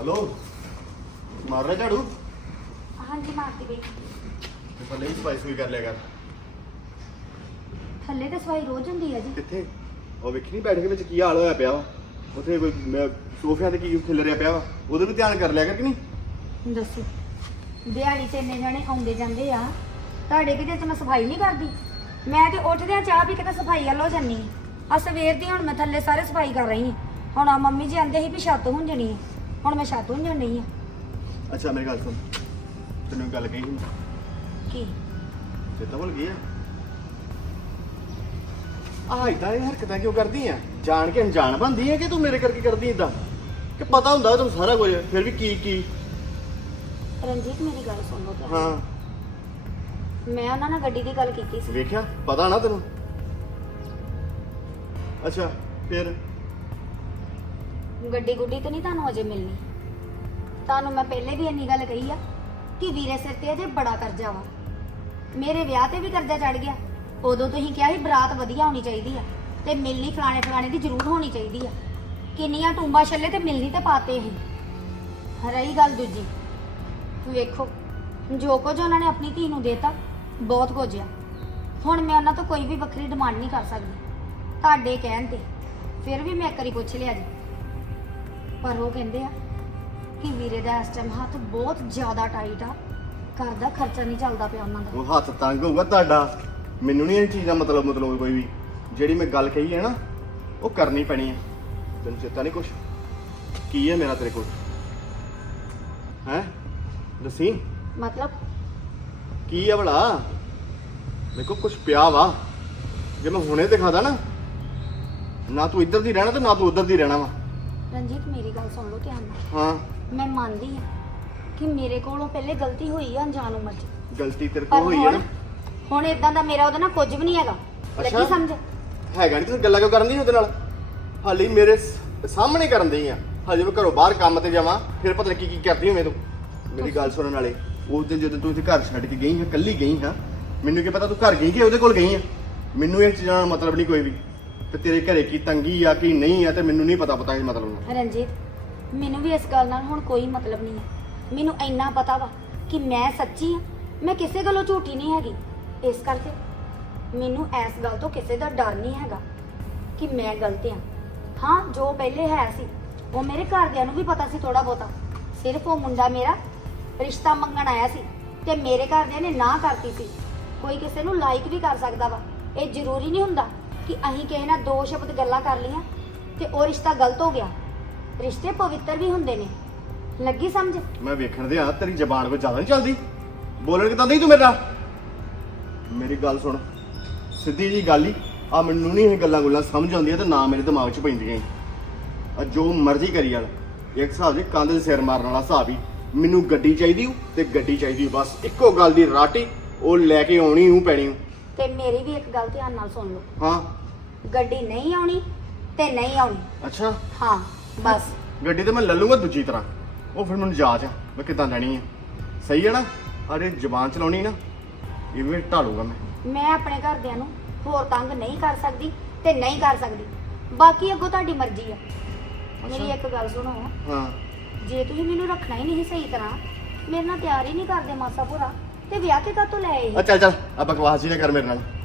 Hello? ਮਾਰ ਰਿਹਾ ਝਾੜੂ? ਹਾਂਜੀ ਮਾਰਤੀ ਬਈ ਤੇ ਥੱਲੇ ਹੀ ਸਫ਼ਾਈ ਸੁਈ ਕਰ ਲਿਆ ਕਰ। ਥੱਲੇ ਤਾਂ ਸਫ਼ਾਈ ਰੋਜ਼ ਹੁੰਦੀ ਹੈ ਜੀ। ਕਿੱਥੇ? ਉਹ ਵੇਖੀ ਨਹੀਂ ਬੈਠ ਕੇ ਵਿੱਚ ਕੀ ਹਾਲ ਹੋਇਆ ਪਿਆ ਵਾ? ਉੱਥੇ ਕੋਈ ਮੈਂ- ਸੋਫਿਆਂ ਤੇ ਕੀ ਖਿਲ ਰਿਹਾ ਪਿਆ ਵਾ? ਉਹਦੇ ਵੀ ਧਿਆਨ ਕਰ ਲਿਆ ਕਰ ਕਿ ਨਹੀਂ? ਦੱਸੋ। ਦਿਹਾੜੀ ਤੇ ਇੰਨੇ ਜਣੇ ਆਉਂਦੇ ਜਾਂਦੇ ਆ। ਤੁਹਾਡੇ ਕਿਤੇ ਤੇ ਮੈਂ ਸਫ਼ਾਈ ਨਹੀਂ ਕਰਦੀ। ਮੈਂ ਤੇ ਉੱਠਦਿਆਂ ਚਾਹ ਪੀ ਕੇ ਤਾਂ ਸਫ਼ਾਈ ਵੱਲ ਹੋ ਜੰਨੀ ਆ ਸਵੇਰ ਦੀ ਹੁਣ ਮੈਂ ਥੱਲੇ ਸਾਰੇ ਸਫ਼ਾਈ ਕਰ ਰਹੀ। ਹਾਂ ਹੁਣ ਆ ਮੰਮੀ ਜੀ ਆਂਦੇ ਸੀ ਵੀ ਛੱਤ ਹੁੰਜਣੀ। ਹੈ ਹੁਣ ਮੈਂ ਛੱਤ ਹੁੰਜਣ ਨਹੀਂ ਆ। ਅੱਛਾ ਮੇਰੀ ਗੱਲ ਸੁਣ। ਤੈਨੂੰ ਇੱਕ ਗੱਲ ਕਹੀ ਸੀ ਕੀ? ਤੇ ਤਾਂ ਭੁੱਲ ਗਈ ਆ? ਆਹ ਇਦਾਂ ਇਹ ਹਰਕਤਾਂ ਕਿਉਂ ਕਰਦੀ ਆ? ਜਾਣ ਕੇ ਅਣਜਾਣ ਬੰਦੀ ਹੈ ਕਿ ਤੂੰ ਮੇਰੇ ਕਰਕੇ ਕਰਦੀ ਇਦਾਂ ਕਿ ਪਤਾ ਹੁੰਦਾ ਤੈਨੂੰ ਸਾਰਾ ਕੁਝ ਫਿਰ ਵੀ ਕੀ ਕੀ? ਰਣਜੀਤ ਮੇਰੀ ਗੱਲ ਸੁਣ ਲਓ ਨਾਲ। ਹਾਂ। ਮੈਂ ਉਹਨਾਂ ਨਾਲ ਗੱਡੀ ਦੀ ਗੱਲ ਕੀਤੀ ਸੀ। ਵੇਖਿਆ? ਪਤਾ ਨਾ ਤੈਨੂੰ। ਅੱਛਾ ਫਿਰ? ਗੱਡੀ ਗੁੱਡੀ ਤੇ ਨਹੀਂ ਤੁਹਾਨੂੰ ਅਜੇ ਮਿਲਣੀ। ਤੁਹਾਨੂੰ ਮੈਂ ਪਹਿਲੇ ਵੀ ਇੰਨੀ ਗੱਲ ਕਹੀ ਆ ਕਿ ਵੀਰੇ ਸਿਰ ਤੇ ਅਜੇ ਬੜਾ ਕਰਜ਼ਾ ਵਾ। ਮੇਰੇ ਵਿਆਹ ਤੇ ਵੀ ਕਰਜ਼ਾ ਚੜ ਗਿਆ। ਉਦੋਂ ਤੁਸੀਂ ਕਿਹਾ ਸੀ ਬਰਾਤ ਵਧੀਆ ਹੋਣੀ ਚਾਹੀਦੀ ਆ ਤੇ ਮਿਲਣੀ ਫਲਾਣੇ ਫਲਾਣੇ ਦੀ ਜ਼ਰੂਰ ਹੋਣੀ ਚਾਹੀਦੀ ਆ। ਕਿੰਨੀਆਂ ਟੂੰਬਾਂ ਛੱਲੇ ਤੇ ਮਿਲਣੀ ਤੇ ਪਾਤੇ ਹੀ ਰਹੀ ਗੱਲ ਦੂਜੀ। ਵੇਖੋ, ਜੋ ਕੁਝ ਉਹਨਾਂ ਨੇ ਆਪਣੀ ਧੀ ਨੂੰ ਦੇਤਾ, ਬਹੁਤ ਕੁਝ ਆ। ਹੁਣ ਮੈਂ ਉਹਨਾਂ ਤੋਂ ਕੋਈ ਵੀ ਵੱਖਰੀ ਡਿਮਾਂਡ ਨਹੀਂ ਕਰ ਸਕਦੀ। ਤੁਹਾਡੇ ਕਹਿਣ ਤੇ। ਫਿਰ ਵੀ ਮੈਂ ਕਰੀ ਪੁੱਛ ਲਿਆ ਜੀ। ਪਰ ਉਹ ਕਹਿੰਦੇ ਆ ਕਿ ਵੀਰੇ ਦਾ ਇਸ ਟਾਈਮ ਹੱਥ ਬਹੁਤ ਜ਼ਿਆਦਾ ਟਾਈਟ ਆ। ਘਰ ਦਾ ਖਰਚਾ ਨਹੀਂ ਚੱਲਦਾ ਪਿਆ ਉਹਨਾਂ ਦਾ। ਉਹ ਹੱਥ ਤੰਗ ਹੋਊਗਾ ਤੁਹਾਡਾ। ਮੈਨੂੰ ਨਹੀਂ ਇਹ ਚੀਜ਼ ਦਾ ਮਤਲਬ ਮਤਲਬ ਕੋਈ ਵੀ। ਜਿਹੜੀ ਮੈਂ ਗੱਲ ਕਹੀ ਹੈ ਨਾ ਉਹ ਕਰਨੀ ਪੈਣੀ ਹੈ। ਤੈਨੂੰ ਚੇਤਾ ਨਹੀਂ ਕੁਛ? ਕੀ ਹੈ ਮੇਰਾ ਤੇਰੇ ਕੋਲ? ਹੈ? ਦੱਸੀ? ਮਤਲਬ? ਕੀ ਹੈ ਭਲਾ? ਮੇਰੇ ਕੋਲ ਕੁਛ ਪਿਆ ਵਾ। ਜੇ ਮੈਂ ਹੁਣੇ ਦਿਖਾਦਾ ਨਾ ਨਾ ਤੂੰ ਇੱਧਰ ਦੀ ਰਹਿਣਾ ਤੇ ਨਾ ਤੂੰ ਉੱਧਰ ਦੀ ਰਹਿਣਾ ਵਾ। ਰਣਜੀਤ ਮੇਰੀ ਗੱਲ ਸੁਣ ਲਓ ਧਿਆਨ ਨਾਲ। ਹਾਂ। ਮੈਂ ਮੰਨਦੀ ਆ ਕਿ ਮੇਰੇ ਕੋਲੋਂ ਪਹਿਲੇ ਗਲਤੀ ਹੋਈ ਆ ਅਣਜਾਣ ਉਮਰ 'ਚ। ਗਲਤੀ ਤੇਰੇ ਕੋਲ ਹੋਈ ਹੈ ਹੁਣ ਨਾ? ਹੁਣ ਇਦਾਂ ਦਾ ਮੇਰਾ ਉਹਦੇ ਨਾਲ ਕੁਝ ਵੀ ਨਹੀਂ ਹੈਗਾ। ਲੱਗੀ ਸਮਝ? ਹੈਗਾ ਨਹੀਂ ਤੂੰ ਗੱਲਾਂ ਕਿਉਂ ਕਰਨ ਦੀ ਉਹਦੇ ਨਾਲ? ਹਾਲੇ ਹੀ ਮੇਰੇ ਸ- ਸਾਹਮਣੇ ਕਰਨ ਦੀ ਆ। ਹਜੇ ਮੈਂ ਘਰੋਂ ਬਾਹਰ ਕੰਮ ਤੇ ਜਾਵਾਂ ਫਿਰ ਪਤਾ ਨਹੀਂ ਕੀ ਕੀ ਕਰਦੀ ਹੋਵੇਂ ਤੂੰ। ਮੇਰੀ ਗੱਲ ਸੁਣਨ ਵਾਲੇ ਉਸ ਦਿਨ ਜਦੋਂ ਤੂੰ ਇੱਥੇ ਘਰ ਛੱਡ ਕੇ ਗਈ ਹੈ ਕੱਲੀ ਗਈ ਹਾਂ ਮੈਨੂੰ ਕੀ ਪਤਾ ਤੂੰ ਘਰ ਗਈ ਕਿ ਉਹਦੇ ਕੋਲ ਗਈ ਆ? ਮੈਨੂੰ ਇਹ ਚੀਜ਼ਾਂ ਦਾ ਮਤਲਬ ਨਹੀਂ ਕੋਈ ਵੀ। ਤੇ ਤੇਰੇ ਘਰੇ ਕੀ ਤੰਗੀ ਆ, ਕੀ ਨਹੀਂ ਆ ਤੇ ਮੈਨੂੰ ਨਹੀਂ ਪਤਾ ਪਤਾ ਇਹ ਮਤਲਬ ਨਾ। ਰਣਜੀਤ, ਮੈਨੂੰ ਵੀ ਇਸ ਗੱਲ ਨਾਲ ਹੁਣ ਕੋਈ ਮਤਲਬ ਨਹੀਂ ਹੈ। ਮੈਨੂੰ ਇੰਨਾ ਪਤਾ ਵਾ ਕਿ ਮੈਂ ਸੱਚੀ ਹਾਂ ਮੈਂ ਕਿਸੇ ਗੱਲੋਂ ਝੂਠੀ ਨਹੀਂ ਹੈਗੀ। ਇਸ ਕਰਕੇ ਮੈਨੂੰ ਇਸ ਗੱਲ ਤੋਂ ਕਿਸੇ ਦਾ ਡਰ ਨਹੀਂ ਹੈਗਾ ਕਿ ਮੈਂ ਗਲਤ ਹਾਂ ਹਾਂ, ਜੋ ਪਹਿਲੇ ਹੈ ਸੀ, ਉਹ ਮੇਰੇ ਘਰਦਿਆਂ ਨੂੰ ਵੀ ਪਤਾ ਸੀ ਥੋੜਾ ਬਹੁਤਾ। ਸਿਰਫ ਉਹ ਮੁੰਡਾ ਮੇਰਾ ਰਿਸ਼ਤਾ ਮੰਗਣ ਆਇਆ ਸੀ ਤੇ ਮੇਰੇ ਘਰਦਿਆਂ ਨੇ ਨਾ ਕਰਤੀ ਸੀ। ਕੋਈ ਕਿਸੇ ਨੂੰ ਲਾਈਕ ਵੀ ਕਰ ਸਕਦਾ ਵਾ। ਇਹ ਜ਼ਰੂਰੀ ਨਹੀਂ ਹੁੰਦਾ ਕਿ ਅਸੀਂ ਕਿਸੇ ਨਾਲ ਦੋ ਸ਼ਬਦ ਗੱਲਾਂ ਕਰ ਲਈਆਂ ਤੇ ਉਹ ਰਿਸ਼ਤਾ ਗਲਤ ਹੋ ਗਿਆ। ਰਿਸ਼ਤੇ ਪਵਿੱਤਰ ਵੀ ਹੁੰਦੇ ਨੇ। ਲੱਗੀ ਸਮਝ? ਮੈਂ ਵੇਖਣ ਦੇ ਆ ਤੇਰੀ ਜ਼ਬਾਨ ਕੋਈ ਜ਼ਿਆਦਾ ਨਹੀਂ ਚੱਲਦੀ? ਬੋਲਣ ਕਿਦਾਂ ਦੀ ਤੂੰ ਮੇਰਾ ਮੇਰੀ ਗੱਲ ਸੁਣ। ਸਿੱਧੀ ਜੀ ਗੱਲ ਹੀ ਆ ਮੈਨੂੰ ਨਹੀਂ ਇਹ ਗੱਲਾਂ ਗੁੱਲਾਂ ਸਮਝ ਆਉਂਦੀਆਂ ਤੇ ਨਾ ਮੇਰੇ ਦਿਮਾਗ 'ਚ ਪੈਂਦੀਆਂ ਆ ਜੋ ਮਰਜ਼ੀ ਕਰੀ ਜਾਣ। ਇੱਕ ਹਿਸਾਬ ਦੇ ਕੰਧ 'ਤੇ ਸਿਰ ਮਾਰਨ ਵਾਲਾ ਹਿਸਾਬ ਹੀ ਮੈਨੂੰ ਗੱਡੀ ਚਾਹੀਦੀ ਹੂ ਤੇ ਗੱਡੀ ਚਾਹੀਦੀ ਹੂ ਬਸ ਇੱਕੋ ਗੱਲ ਦੀ ਰਾਟੀ ਉਹ ਲੈ ਕੇ ਆਉਣੀ ਹੂ ਪੈਣੀ ਹੂ ਤੇ ਮੇਰੀ ਵੀ ਇੱਕ ਗੱਲ ਧਿਆਨ ਨਾਲ ਸੁਣ ਲਓ। ਹਾਂ। ਗੱਡੀ ਨਹੀਂ ਆਉਣੀ ਤੇ ਨਹੀਂ ਆਉਣੀ। ਅੱਛਾ। ਹਾਂ ਬਸ। ਗੱਡੀ ਤੇ ਮੈਂ ਲੈ ਲੂੰਗਾ ਦੂਜੀ ਤਰ੍ਹਾਂ। ਉਹ ਫਿਰ ਮੈਨੂੰ ਜਾਚ ਆ ਮੈਂ ਕਿੱਦਾਂ ਲੈਣੀ ਹੈ ਸਹੀ ਹੈ ਨਾ? ਅਰੇ ਜ਼ਬਾਨ ਚਲਾਉਣੀ ਨਾ ਇਹ ਵੀ ਢਾਲੂਗਾ ਮੈਂ। ਮੈਂ ਆਪਣੇ ਘਰਦਿਆਂ ਨੂੰ ਹੋਰ ਤੰਗ ਨਹੀਂ ਕਰ ਸਕਦੀ ਤੇ ਨਹੀਂ ਕਰ ਸਕਦੀ। ਬਾਕੀ ਅੱਗੋਂ ਤੁਹਾਡੀ ਮਰਜ਼ੀ ਆ। ਮੇਰੀ ਇੱਕ ਗੱਲ ਸੁਣੋ। ਹਾਂ। ਜੇ ਤੁਸੀਂ ਮੈਨੂੰ ਰੱਖਣਾ ਹੀ ਨਹੀਂ ਸਹੀ ਤਰ੍ਹਾਂ ਮੇਰੇ ਨਾਲ ਤਿਆਰ ਹੀ ਨਹੀਂ ਕਰਦੇ ਮਾਸਾ ਭੁਰਾ। ਤੇ ਵਿਆਹ ਕੇ ਕਾਤੋਂ ਲੈ ਆਏ ਆ ਚੱਲ ਚੱਲ। ਆ ਬਕਵਾਸ ਜੀ ਨਾ ਕਰ ਮੇਰੇ ਨਾਲ। ਪਿਆਰ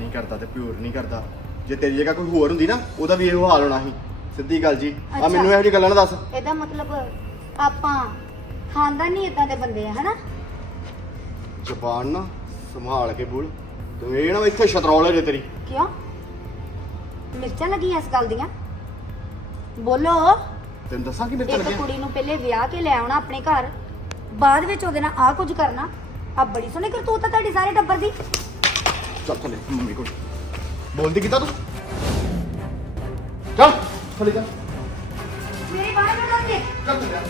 ਨਹੀਂ ਕਰਦਾ ਤੇ ਪਿਓਰ ਨਹੀਂ ਕਰਦਾ। ਜੇ ਤੇਰੀ ਜਗ੍ਹਾ ਕੋਈ ਹੋਰ ਹੁੰਦੀ ਨਾ ਉਹਦਾ ਵੀ ਇਹੋ ਹਾਲ ਹੋਣਾ ਸੀ। ਸਿੱਧੀ ਗੱਲ ਜੀ। ਆ ਅੱਛਾ। ਮੈਨੂੰ ਇਹੋ ਜਿਹੀ ਗੱਲਾਂ ਨਾ ਦੱਸ। ਇਹਦਾ ਮਤਲਬ ਆਪਾਂ ਖਾਨਦਾਨੀ ਇਦਾਂ ਦੇ ਬੰਦੇ ਆ ਹਨਾ? ਜ਼ਬਾਨ ਨਾ ਸੰਭਾਲ ਕੇ ਬੋਲ। ਤੂੰ ਇਹ ਨਾ ਇੱਥੇ ਸ਼ਤਰੌਲ ਹੈ ਜੇ ਤੇਰੀ। ਕਿਉਂ? ਮਿਰਚਾਂ ਲੱਗੀਆਂ ਇਸ ਗੱਲ ਦੀਆਂ? ਬੋਲੋ। ਤੈਨੂੰ ਦੱਸਾਂ ਕਿ ਮੇਰੇ ਤੇ ਇੱਕ ਲੱਗਿਆ? ਕੁੜੀ ਨੂੰ ਪਹਿਲੇ ਵਿਆਹ ਕੇ ਲੈ ਆਉਣਾ ਆਪਣੇ ਘਰ। ਬਾਅਦ ਵਿੱਚ ਉਹਦੇ ਨਾਲ ਆ ਕੁਝ ਕਰਨਾ। ਆ ਬੜੀ ਸੋਹਣੀ ਕਰਤੂਤ ਆ ਤੁਹਾਡੀ ਸਾਰੇ ਟੱਬਰ ਦੀ। ਚੱਲ ਥੱਲੇ ਮੰਮੀ ਕੋਲ। ਬੋਲਦੀ ਕਿਤਾ ਤੂੰ? ਚੱਲ ਥੱਲੇ ਚੱਲ। ਮੇਰੇ ਬਾਹਰ ਛੱਡੋ ਜੀ ਚੱਲ ਥੱਲੇ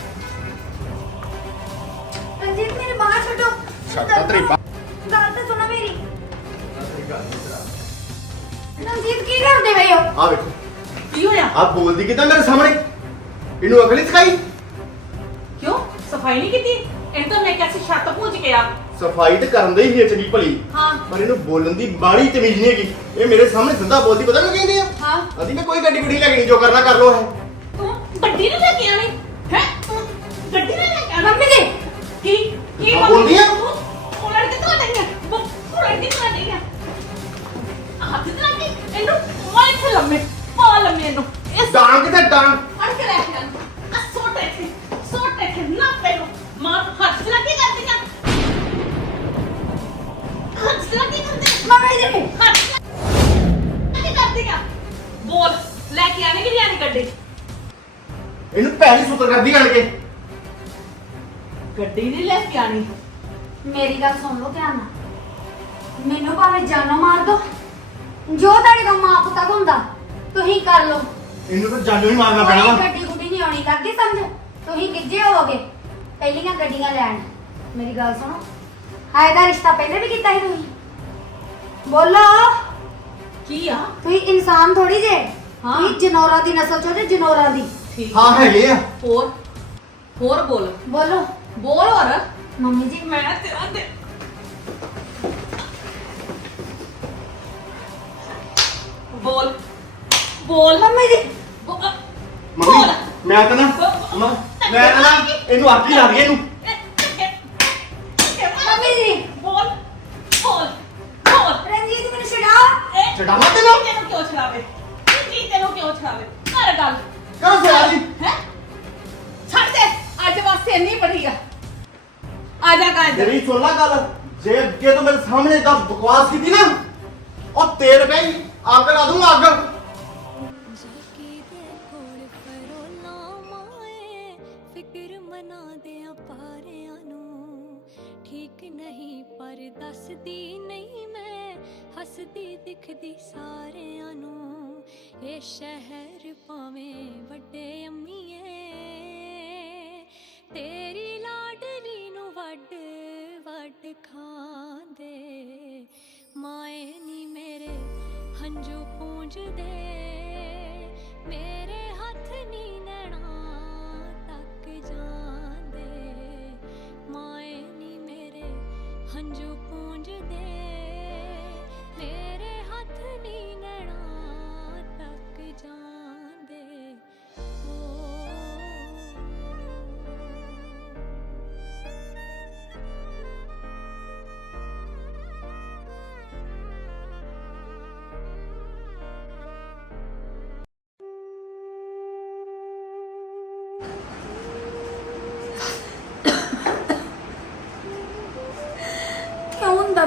ਰਣਜੀਤ ਮੇਰੇ ਬਾਹਰ ਛੱਡੋ। ਛੱਡਤਾ ਤੇਰੀ ਬਾਂਹ। ਗੱਲ ਤਾਂ ਸੁਣੋ ਮੇਰੀ। ਰਣਜੀਤ ਕੀ ਕਰਦੇ ਪਏ ਹੋ? ਆ ਵੇਖੋ। ਕੀ ਹੋਇਆ? ਆ ਬੋਲਦੀ ਕਿਦਾਂ ਮੇਰੇ ਸਾਹਮਣੇ? ਇਹਨੂੰ ਅਕਲ ਹੀ ਸਿਖਾਈ? ਕਿਉਂ? ਸਫ਼ਾਈ ਨਹੀਂ ਕੀਤੀ? ਇਹ ਤਾਂ ਮੈਂ ਕਿਹਾ ਸੀ ਛੱਤ ਪੁੱਜ ਗਿਆ ਸਫ਼ਾਈ ਤੇ ਕਰਨ ਦੇ ਹੀ ਚੰਗੀ ਭਲੀ। ਹਾਂ। ਪਰ ਇਹਨੂੰ ਬੋਲਣ ਦੀ ਬਾੜੀ ਤਮੀਜ਼ ਨਹੀਂ ਹੈਗੀ। ਇਹ ਮੇਰੇ ਸਾਹਮਣੇ ਸਿੱਧਾ ਬੋਲਦੀ ਪਤਾ ਨਹੀਂ ਕਹਿੰਦੀ ਆ? ਹਾਂ। ਅਸੀਂ ਮੈਂ ਕੋਈ ਗੱਡੀ ਗੁੱਡੀ ਲੈ ਕੇ ਨਹੀਂ ਜੋ ਕਰਨਾ ਕਰ ਲੋ ਹੈ ਤੂੰ ਵੱਡੀ ਨਹੀਂ ਲੈ ਕੇ ਆਣੀ ਹੈ? ਤੂੰ ਗੱਡੀ ਨਹੀਂ ਲੈ ਕੇ ਆਣਾ ਮੰਮੀ ਜੀ। ਕੀ ਕੀ ਹਾਂ, ਬੋਲਦੀ ਆ? ਉਹ ਲੜਕੀ ਤੋਂ ਨਹੀਂ ਆ। ਉਹ ਲੜਕੀ ਤੋਂ ਨਹੀਂ ਆ। ਹੱਥ ਤੇ ਲੱਗੀ ਇਹਨੂੰ ਮਾਰ ਇੱਥੇ ਲੰਮੇ ਪਾ ਲੰਮੇ ਇਹਨੂੰ। ਇਸ ਡਾਂਗ ਤੇ ਡਾਂਗ। ਫੜ ਕੇ ਲੈ ਕੇ ਆਣ ਤੇ ਲੱਗੀ ਕਰਦੀ ਮੰਮੀ ਜੀ ਹੱਥ ਕੀ ਕਰਦੀ ਆ ਬੋਲ ਲੈ ਕੇ ਆਣੇ ਕਿ ਲਿਆਣੀ ਗੱਡੀ ਇਹਨੂੰ ਪੈਰੀ ਸੁੱਤਰ ਕਰਦੀ ਆਣ ਕੇ। ਗੱਡੀ ਨਹੀਂ ਲੈ ਕੇ ਆਣੀ। ਮੇਰੀ ਗੱਲ ਸੁਣ ਲਓ ਧਿਆਨ ਨਾਲ। ਮੈਨੂੰ ਭਾਵੇਂ ਜਾਨੋਂ ਮਾਰ ਦੋ। ਜੋ ਤੁਹਾਡੇ ਕੋਲ ਮਾਂ ਪੁੱਤਾਂ ਹੁੰਦਾ ਤੁਸੀਂ ਕਰ ਲਓ। ਇਹਨੂੰ ਤਾਂ ਜਾਨੋਂ ਹੀ ਮਾਰਨਾ ਪੈਣਾ ਕੋਈ ਵਾ ਗੱਡੀ ਗੁੱਡੀ ਨਹੀਂ ਆਉਣੀ ਲੱਗੀ ਸਮਝ? ਤੁਸੀਂ ਗਿੱਜੇ ਹੋਵੋਗੇ? ਪਹਿਲੀਆਂ ਗੱਡੀਆਂ ਲੈਣ। ਮੇਰੀ ਗੱਲ ਸੁਣੋ। ਹਾਏ ਦਾ ਰਿਸ਼ਤਾ ਪਹਿਲੇ ਵੀ ਕੀਤਾ ਸੀ ਤੁਸੀਂ? ਬੋਲੋ। ਕੀ ਆ? ਤੁਸੀਂ ਇਨਸਾਨ ਥੋੜੀ ਜੇ। ਹਾਂ। ਤੁਸੀਂ ਜਨੌਰਾਂ ਦੀ ਨਸਲ ਚੋਂ ਜੇ ਜਨੌਰਾਂ ਦੀ। ਠੀਕ। ਹਾਂ ਹੈਗੇ ਆ। ਹੋਰ? ਹੋਰ ਬੋਲ। ਬੋਲੋ। ਬੋਲ ਹੋਰ। ਮੰਮੀ ਜੀ। ਮੈਂ ਤੇਰਾ ਤੇ ਬੋਲ। ਬੋਲ। ਮੰਮੀ ਜੀ। ਮੰਮੀ। ਮੈਂ ਤਾਂ ਨਾ ਮ- ਮੈਂ ਤਾਂ ਨਾ ਇਹਨੂੰ ਹੀ ਲੱਗ ਗਈ ਇਹਨੂੰ ਮੰਮੀ ਜੀ ਬੋਲ ਬੋਲ ਬੋਲ ਰਣਜੀਤ ਮੈਨੂੰ ਛਡਾਓ ਇਹ ਛਡਾਵਾਂ ਤੈਨੂੰ? ਤੈਨੂੰ ਕਿਉਂ ਛਡਾਵੇ ਜੀ ਤੈਨੂੰ ਕਿਉਂ ਛਡਾਵੇ ਕਰ ਗੱਲ। ਕਰੋ ਸਿਆਰੀ ਹੈ? ਛੱਡ ਦੇ। ਅੱਜ ਵਾਸਤੇ ਇੰਨੀ ਬੜੀ ਆ। ਆ ਜਾ ਇੱਧਰ ਮੇਰੀ ਸੁਣ ਲੈ ਗੱਲ। ਜੇ ਅੱਗੇ ਤੋਂ ਮੇਰੇ ਸਾਹਮਣੇ ਦਾ ਬਕਵਾਸ ਕੀਤੀ ਨਾ ਉਹ ਤੇਲ ਗਈ। ਅੱਗ ਲਾ ਦੂੰਗਾ ਅੱਗ। ਦਿਖਦੀ ਸਾਰਿਆਂ ਨੂੰ, ਇਹ ਸ਼ਹਿਰ ਭਾਵੇਂ ਵੱਡੇ ਅੰਮੀਏ ਤੇਰੀ ਲਾਡਲੀ ਨੂੰ ਵੱਡ ਵੱਡ ਖਾਂਦੇ, ਮਾਏ ਨੀ ਮੇਰੇ ਹੰਝੂ ਪੂੰਝਦੇ। ਮੇਰੇ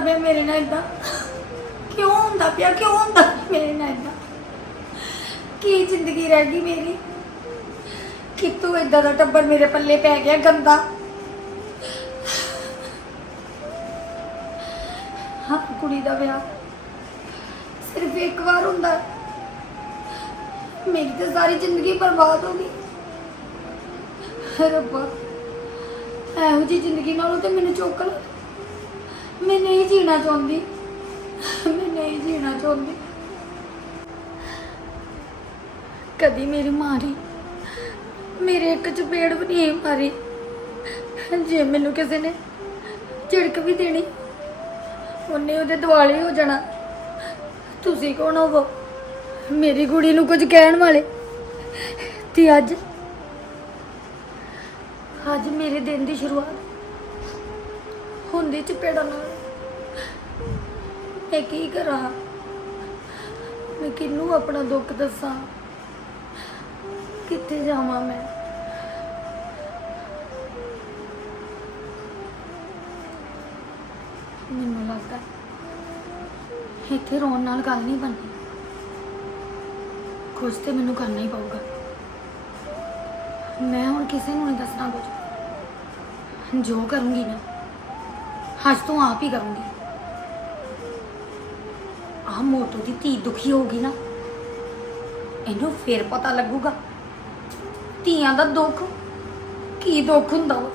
ਪਿਆ ਮੇਰੇ ਨਾਲ ਇਦਾਂ ਕਿਉਂ ਹੁੰਦਾ ਪਿਆ? ਕਿਉਂ ਹੁੰਦਾ ਪਿਆ ਮੇਰੇ ਨਾਲ ਇਦਾਂ ਕੀ ਜ਼ਿੰਦਗੀ ਰਹਿ ਗਈ ਮੇਰੀ? ਕਿਤੋਂ ਇਦਾਂ ਦਾ ਟੱਬਰ ਮੇਰੇ ਪੱਲੇ ਪੈ ਗਿਆ ਗੰਦਾ? ਹਾਂ ਕੁੜੀ ਦਾ ਵਿਆਹ ਸਿਰਫ ਇੱਕ ਵਾਰ ਹੁੰਦਾ। ਮੇਰੀ ਤਾਂ ਸਾਰੀ ਜ਼ਿੰਦਗੀ ਬਰਬਾਦ ਹੋ ਗਈ। ਰੱਬਾ, ਇਹੋ ਜਿਹੀ ਜ਼ਿੰਦਗੀ ਨਾਲੋਂ ਤੇ ਮੈਨੂੰ ਚੁੱਕ ਮੈਂ ਨਹੀਂ ਜੀਣਾ ਚਾਹੁੰਦੀ। ਮੈਂ ਨਹੀਂ ਜੀਣਾ ਚਾਹੁੰਦੀ। ਕਦੀ ਮੇਰੀ ਮਾਰੀ ਮੇਰੇ ਇੱਕ ਚਪੇੜ ਵੀ ਨਹੀਂ ਮਾਰੀ। ਜੇ ਮੈਨੂੰ ਕਿਸੇ ਨੇ ਝਿੜਕ ਵੀ ਦੇਣੀ, ਉਹਨੇ ਉਹਦੇ ਦਿਵਾਲੇ ਹੋ ਜਾਣਾ। ਤੁਸੀਂ ਕੌਣ ਹੋਵੋ? ਮੇਰੀ ਕੁੜੀ ਨੂੰ ਕੁਝ ਕਹਿਣ ਵਾਲੇ। ਤੇ ਅੱਜ? ਅੱਜ ਮੇਰੇ ਦਿਨ ਦੀ ਸ਼ੁਰੂਆਤ ਹੁੰਦੀ ਚਪੇੜਾਂ ਨਾਲ। ਮੈਂ ਕੀ ਕਰਾਂ? ਮੈਂ ਕਿਹਨੂੰ ਆਪਣਾ ਦੁੱਖ ਦੱਸਾਂ? ਕਿੱਥੇ ਜਾਵਾਂ ਮੈਂ? ਮੈਨੂੰ ਲੱਗਦਾ ਇੱਥੇ ਰੋਣ ਨਾਲ ਗੱਲ ਨਹੀਂ ਬਣਨੀ ਕੁਝ ਤੇ ਮੈਨੂੰ ਕਰਨਾ ਹੀ ਪਊਗਾ। ਮੈਂ ਹੁਣ ਕਿਸੇ ਨੂੰ ਨਹੀਂ ਦੱਸਣਾ ਕੁਝ। ਜੋ ਕਰੂੰਗੀ ਨਾ, ਅੱਜ ਤੋਂ ਆਪ ਹੀ ਕਰੂੰਗੀ। ਆ ਮੋਟੋ ਦੀ ਧੀ ਦੁਖੀ ਹੋਊਗੀ ਨਾ ਇਹਨੂੰ ਫੇਰ ਪਤਾ ਲੱਗੂਗਾ ਧੀਆਂ ਦਾ ਦੁੱਖ ਕੀ ਦੁੱਖ ਹੁੰਦਾ ਵਾ।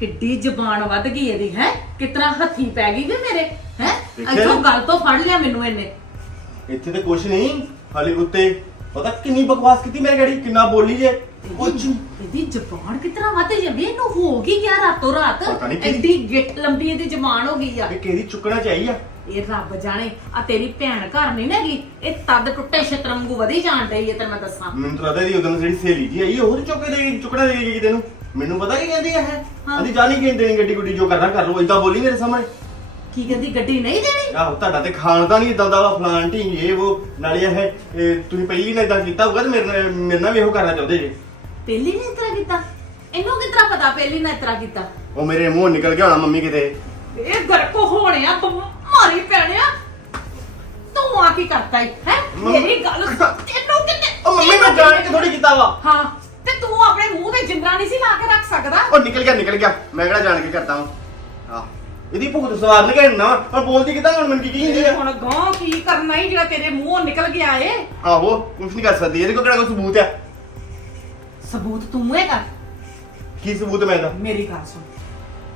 ਕਿੱਡੀ ਜ਼ਬਾਨ ਵੱਧ ਗਈ ਇਹਦੀ ਹੈ? ਕਿਤਨਾ ਹੱਥੀ ਪੈ ਗਈ ਵੇ ਮੇਰੇ ਹੈ? ਦੇਖਿਆ ਇੱਥੋਂ? ਗੱਲ ਤੋਂ ਫੜ ਲਿਆ ਮੈਨੂੰ ਇਹਨੇ। ਇੱਥੇ ਤੇ ਕੁਛ ਨਹੀਂ ਹਾਲੇ ਉੱਤੇ ਪਤਾ ਕਿੰਨੀ ਬਕਵਾਸ ਕੀਤੀ ਮੇਰੇ ਗਾੜੀ ਕਿੰਨਾ ਬੋਲੀ ਜੇ। ਕੁਛ ਇਹਦੀ ਜ਼ਬਾਨ ਕਿਤਨਾ ਵੱਧ ਜਾਂਦੀ ਇਹਨੂੰ ਹੋ ਗਈ ਗਿਆ ਰਾਤੋਂ ਰਾਤ। ਪਤਾ ਨੀ ਕਿਹਦੀ- ਐਡੀ ਗਿੱਟ ਲੰਬੀ ਇਹਦੀ ਜ਼ਬਾਨ ਹੋ ਗਈ ਆ। ਇਹ ਕਿਹਦੀ ਚੁੱਕਣਾ ਚਾਹੀਏ ਇਹ ਰੱਬ ਜਾਣੇ ਆ ਤੇਰੀ ਭੈਣ ਘਰ ਨਹੀਂ ਹੈਗੀ। ਇਹ ਤਦ ਟੁੱਟੇ ਛਿੱਤਰ ਵਾਂਗੂ ਵਧੀ ਜਾਣ ਡਈ ਹੈ ਤੈਨੂੰ ਮੈਂ ਦੱਸਾਂ। ਮੈਨੂੰ ਤਾਂ ਲੱਗਦਾ ਇਹਦੀ ਉਦੋਂ ਜਿਹੜੀ ਸਹੇਲੀ ਜੀ ਆਈ ਉਹ ਚੁੱਕੇ ਦੇ ਚੁੱਕਣਾ ਦੇ ਗਈ ਕਿਤੇ ਨੂੰ ਮੈਨੂੰ ਪਤਾ ਕੀ ਕਹਿੰਦੀ ਹੈ। ਹਾਂ। ਅਦੀ ਜਾਣੀ ਕਿੰਨ ਦੇਣੀ ਗੱਡੀ ਗੁੱਡੀ ਜੋ ਕਰਨਾ ਕਰ ਲਓ ਇਦਾਂ ਬੋਲੀ ਮੇਰੇ ਸਾਹਮਣੇ। ਕੀ ਕਹਿੰਦੀ ਗੱਡੀ ਨਹੀਂ ਦੇਣੀ? ਆਹੋ ਤੁਹਾਡਾ ਤੇ ਖਾਣ ਦਾ ਨਹੀਂ ਇਦਾਂ ਦਾ ਵਾ ਫਲਾਨ ਢੀ ਇਹ ਉਹ ਨਾਲੇ ਇਹ ਇਹ ਤੁਸੀਂ ਪਹਿਲੀ ਨੇ ਇਦਾਂ ਕੀਤਾ ਹੋਊਗਾ ਤੇ ਮੇਰੇ ਨਾਲ ਮੇਰੇ ਨਾਲ ਵੀ ਇਹੋ ਕਰਨਾ ਚਾਹੁੰਦੇ ਜੇ। ਪਹਿਲੀ ਨੇ ਇਤਰਾ ਕੀਤਾ? ਇਹਨੂੰ ਕਿਤਰਾ ਪਤਾ ਪਹਿਲੀ ਨੇ ਇਤਰਾ ਕੀਤਾ? ਉਹ ਮੇਰੇ ਮੂੰਹ ਨਿਕਲ ਗਿਆ ਹੋਣਾ ਮੰਮੀ ਕਿਤੇ। ਇਹ ਗੜਕੋ ਹੋਣਿਆ ਮਾਰੀ ਪੈਣਿਆ। ਤੂੰ ਆ ਕੀ ਕਰਤਾ ਹੈ ਹੈ? ਮੰਮ- ਮੇਰੀ ਗੱਲ ਤੈਨੂੰ ਕਿੰਨੇ ਉਹ ਮੰਮੀ ਮੈਂ ਜਾਣ ਕੇ ਥੋੜੀ ਕੀਤਾ ਵਾ। ਹਾਂ। ਤੇ ਤੂੰ ਆਪਣੇ ਮੂੰਹ ਤੇ ਜਿੰਦਰਾ ਨਹੀਂ ਸੀ ਲਾ ਕੇ ਰੱਖ ਸਕਦਾ? ਉਹ ਨਿਕਲ ਗਿਆ ਨਿਕਲ ਗਿਆ। ਮੈਂ ਕਿਹੜਾ ਜਾਣ ਕੇ ਕਰਤਾ ਹਾਂ ਆਹ ਇਹਦੀ ਭੁਗਤ ਸਵਾਰ ਨਹੀਂ ਕਰਨਾ ਪਰ ਬੋਲਦੀ ਕਿਦਾਂ ਹੁਣ ਮੈਨੂੰ ਕੀ ਕੀ ਹੁੰਦੀ ਇਹ ਆ ਹੁਣ ਗਾਂ ਕੀ ਕਰਨਾ ਹੀ ਜਿਹੜਾ ਤੇਰੇ ਮੂੰਹੋਂ ਨਿਕਲ ਗਿਆ ਏ? ਆਹੋ ਕੁਝ ਨਹੀਂ ਕਰ ਸਕਦੀ। ਇਹਦੇ ਕੋਲ ਕਿਹੜਾ ਕੋਈ ਸਬੂਤ ਆ? ਸਬੂਤ ਤੂੰ ਇਹ ਕਰ। ਕੀ ਸਬੂਤ ਮੈਂ ਦਾ? ਮੇਰੀ ਗੱਲ ਸੁਣ।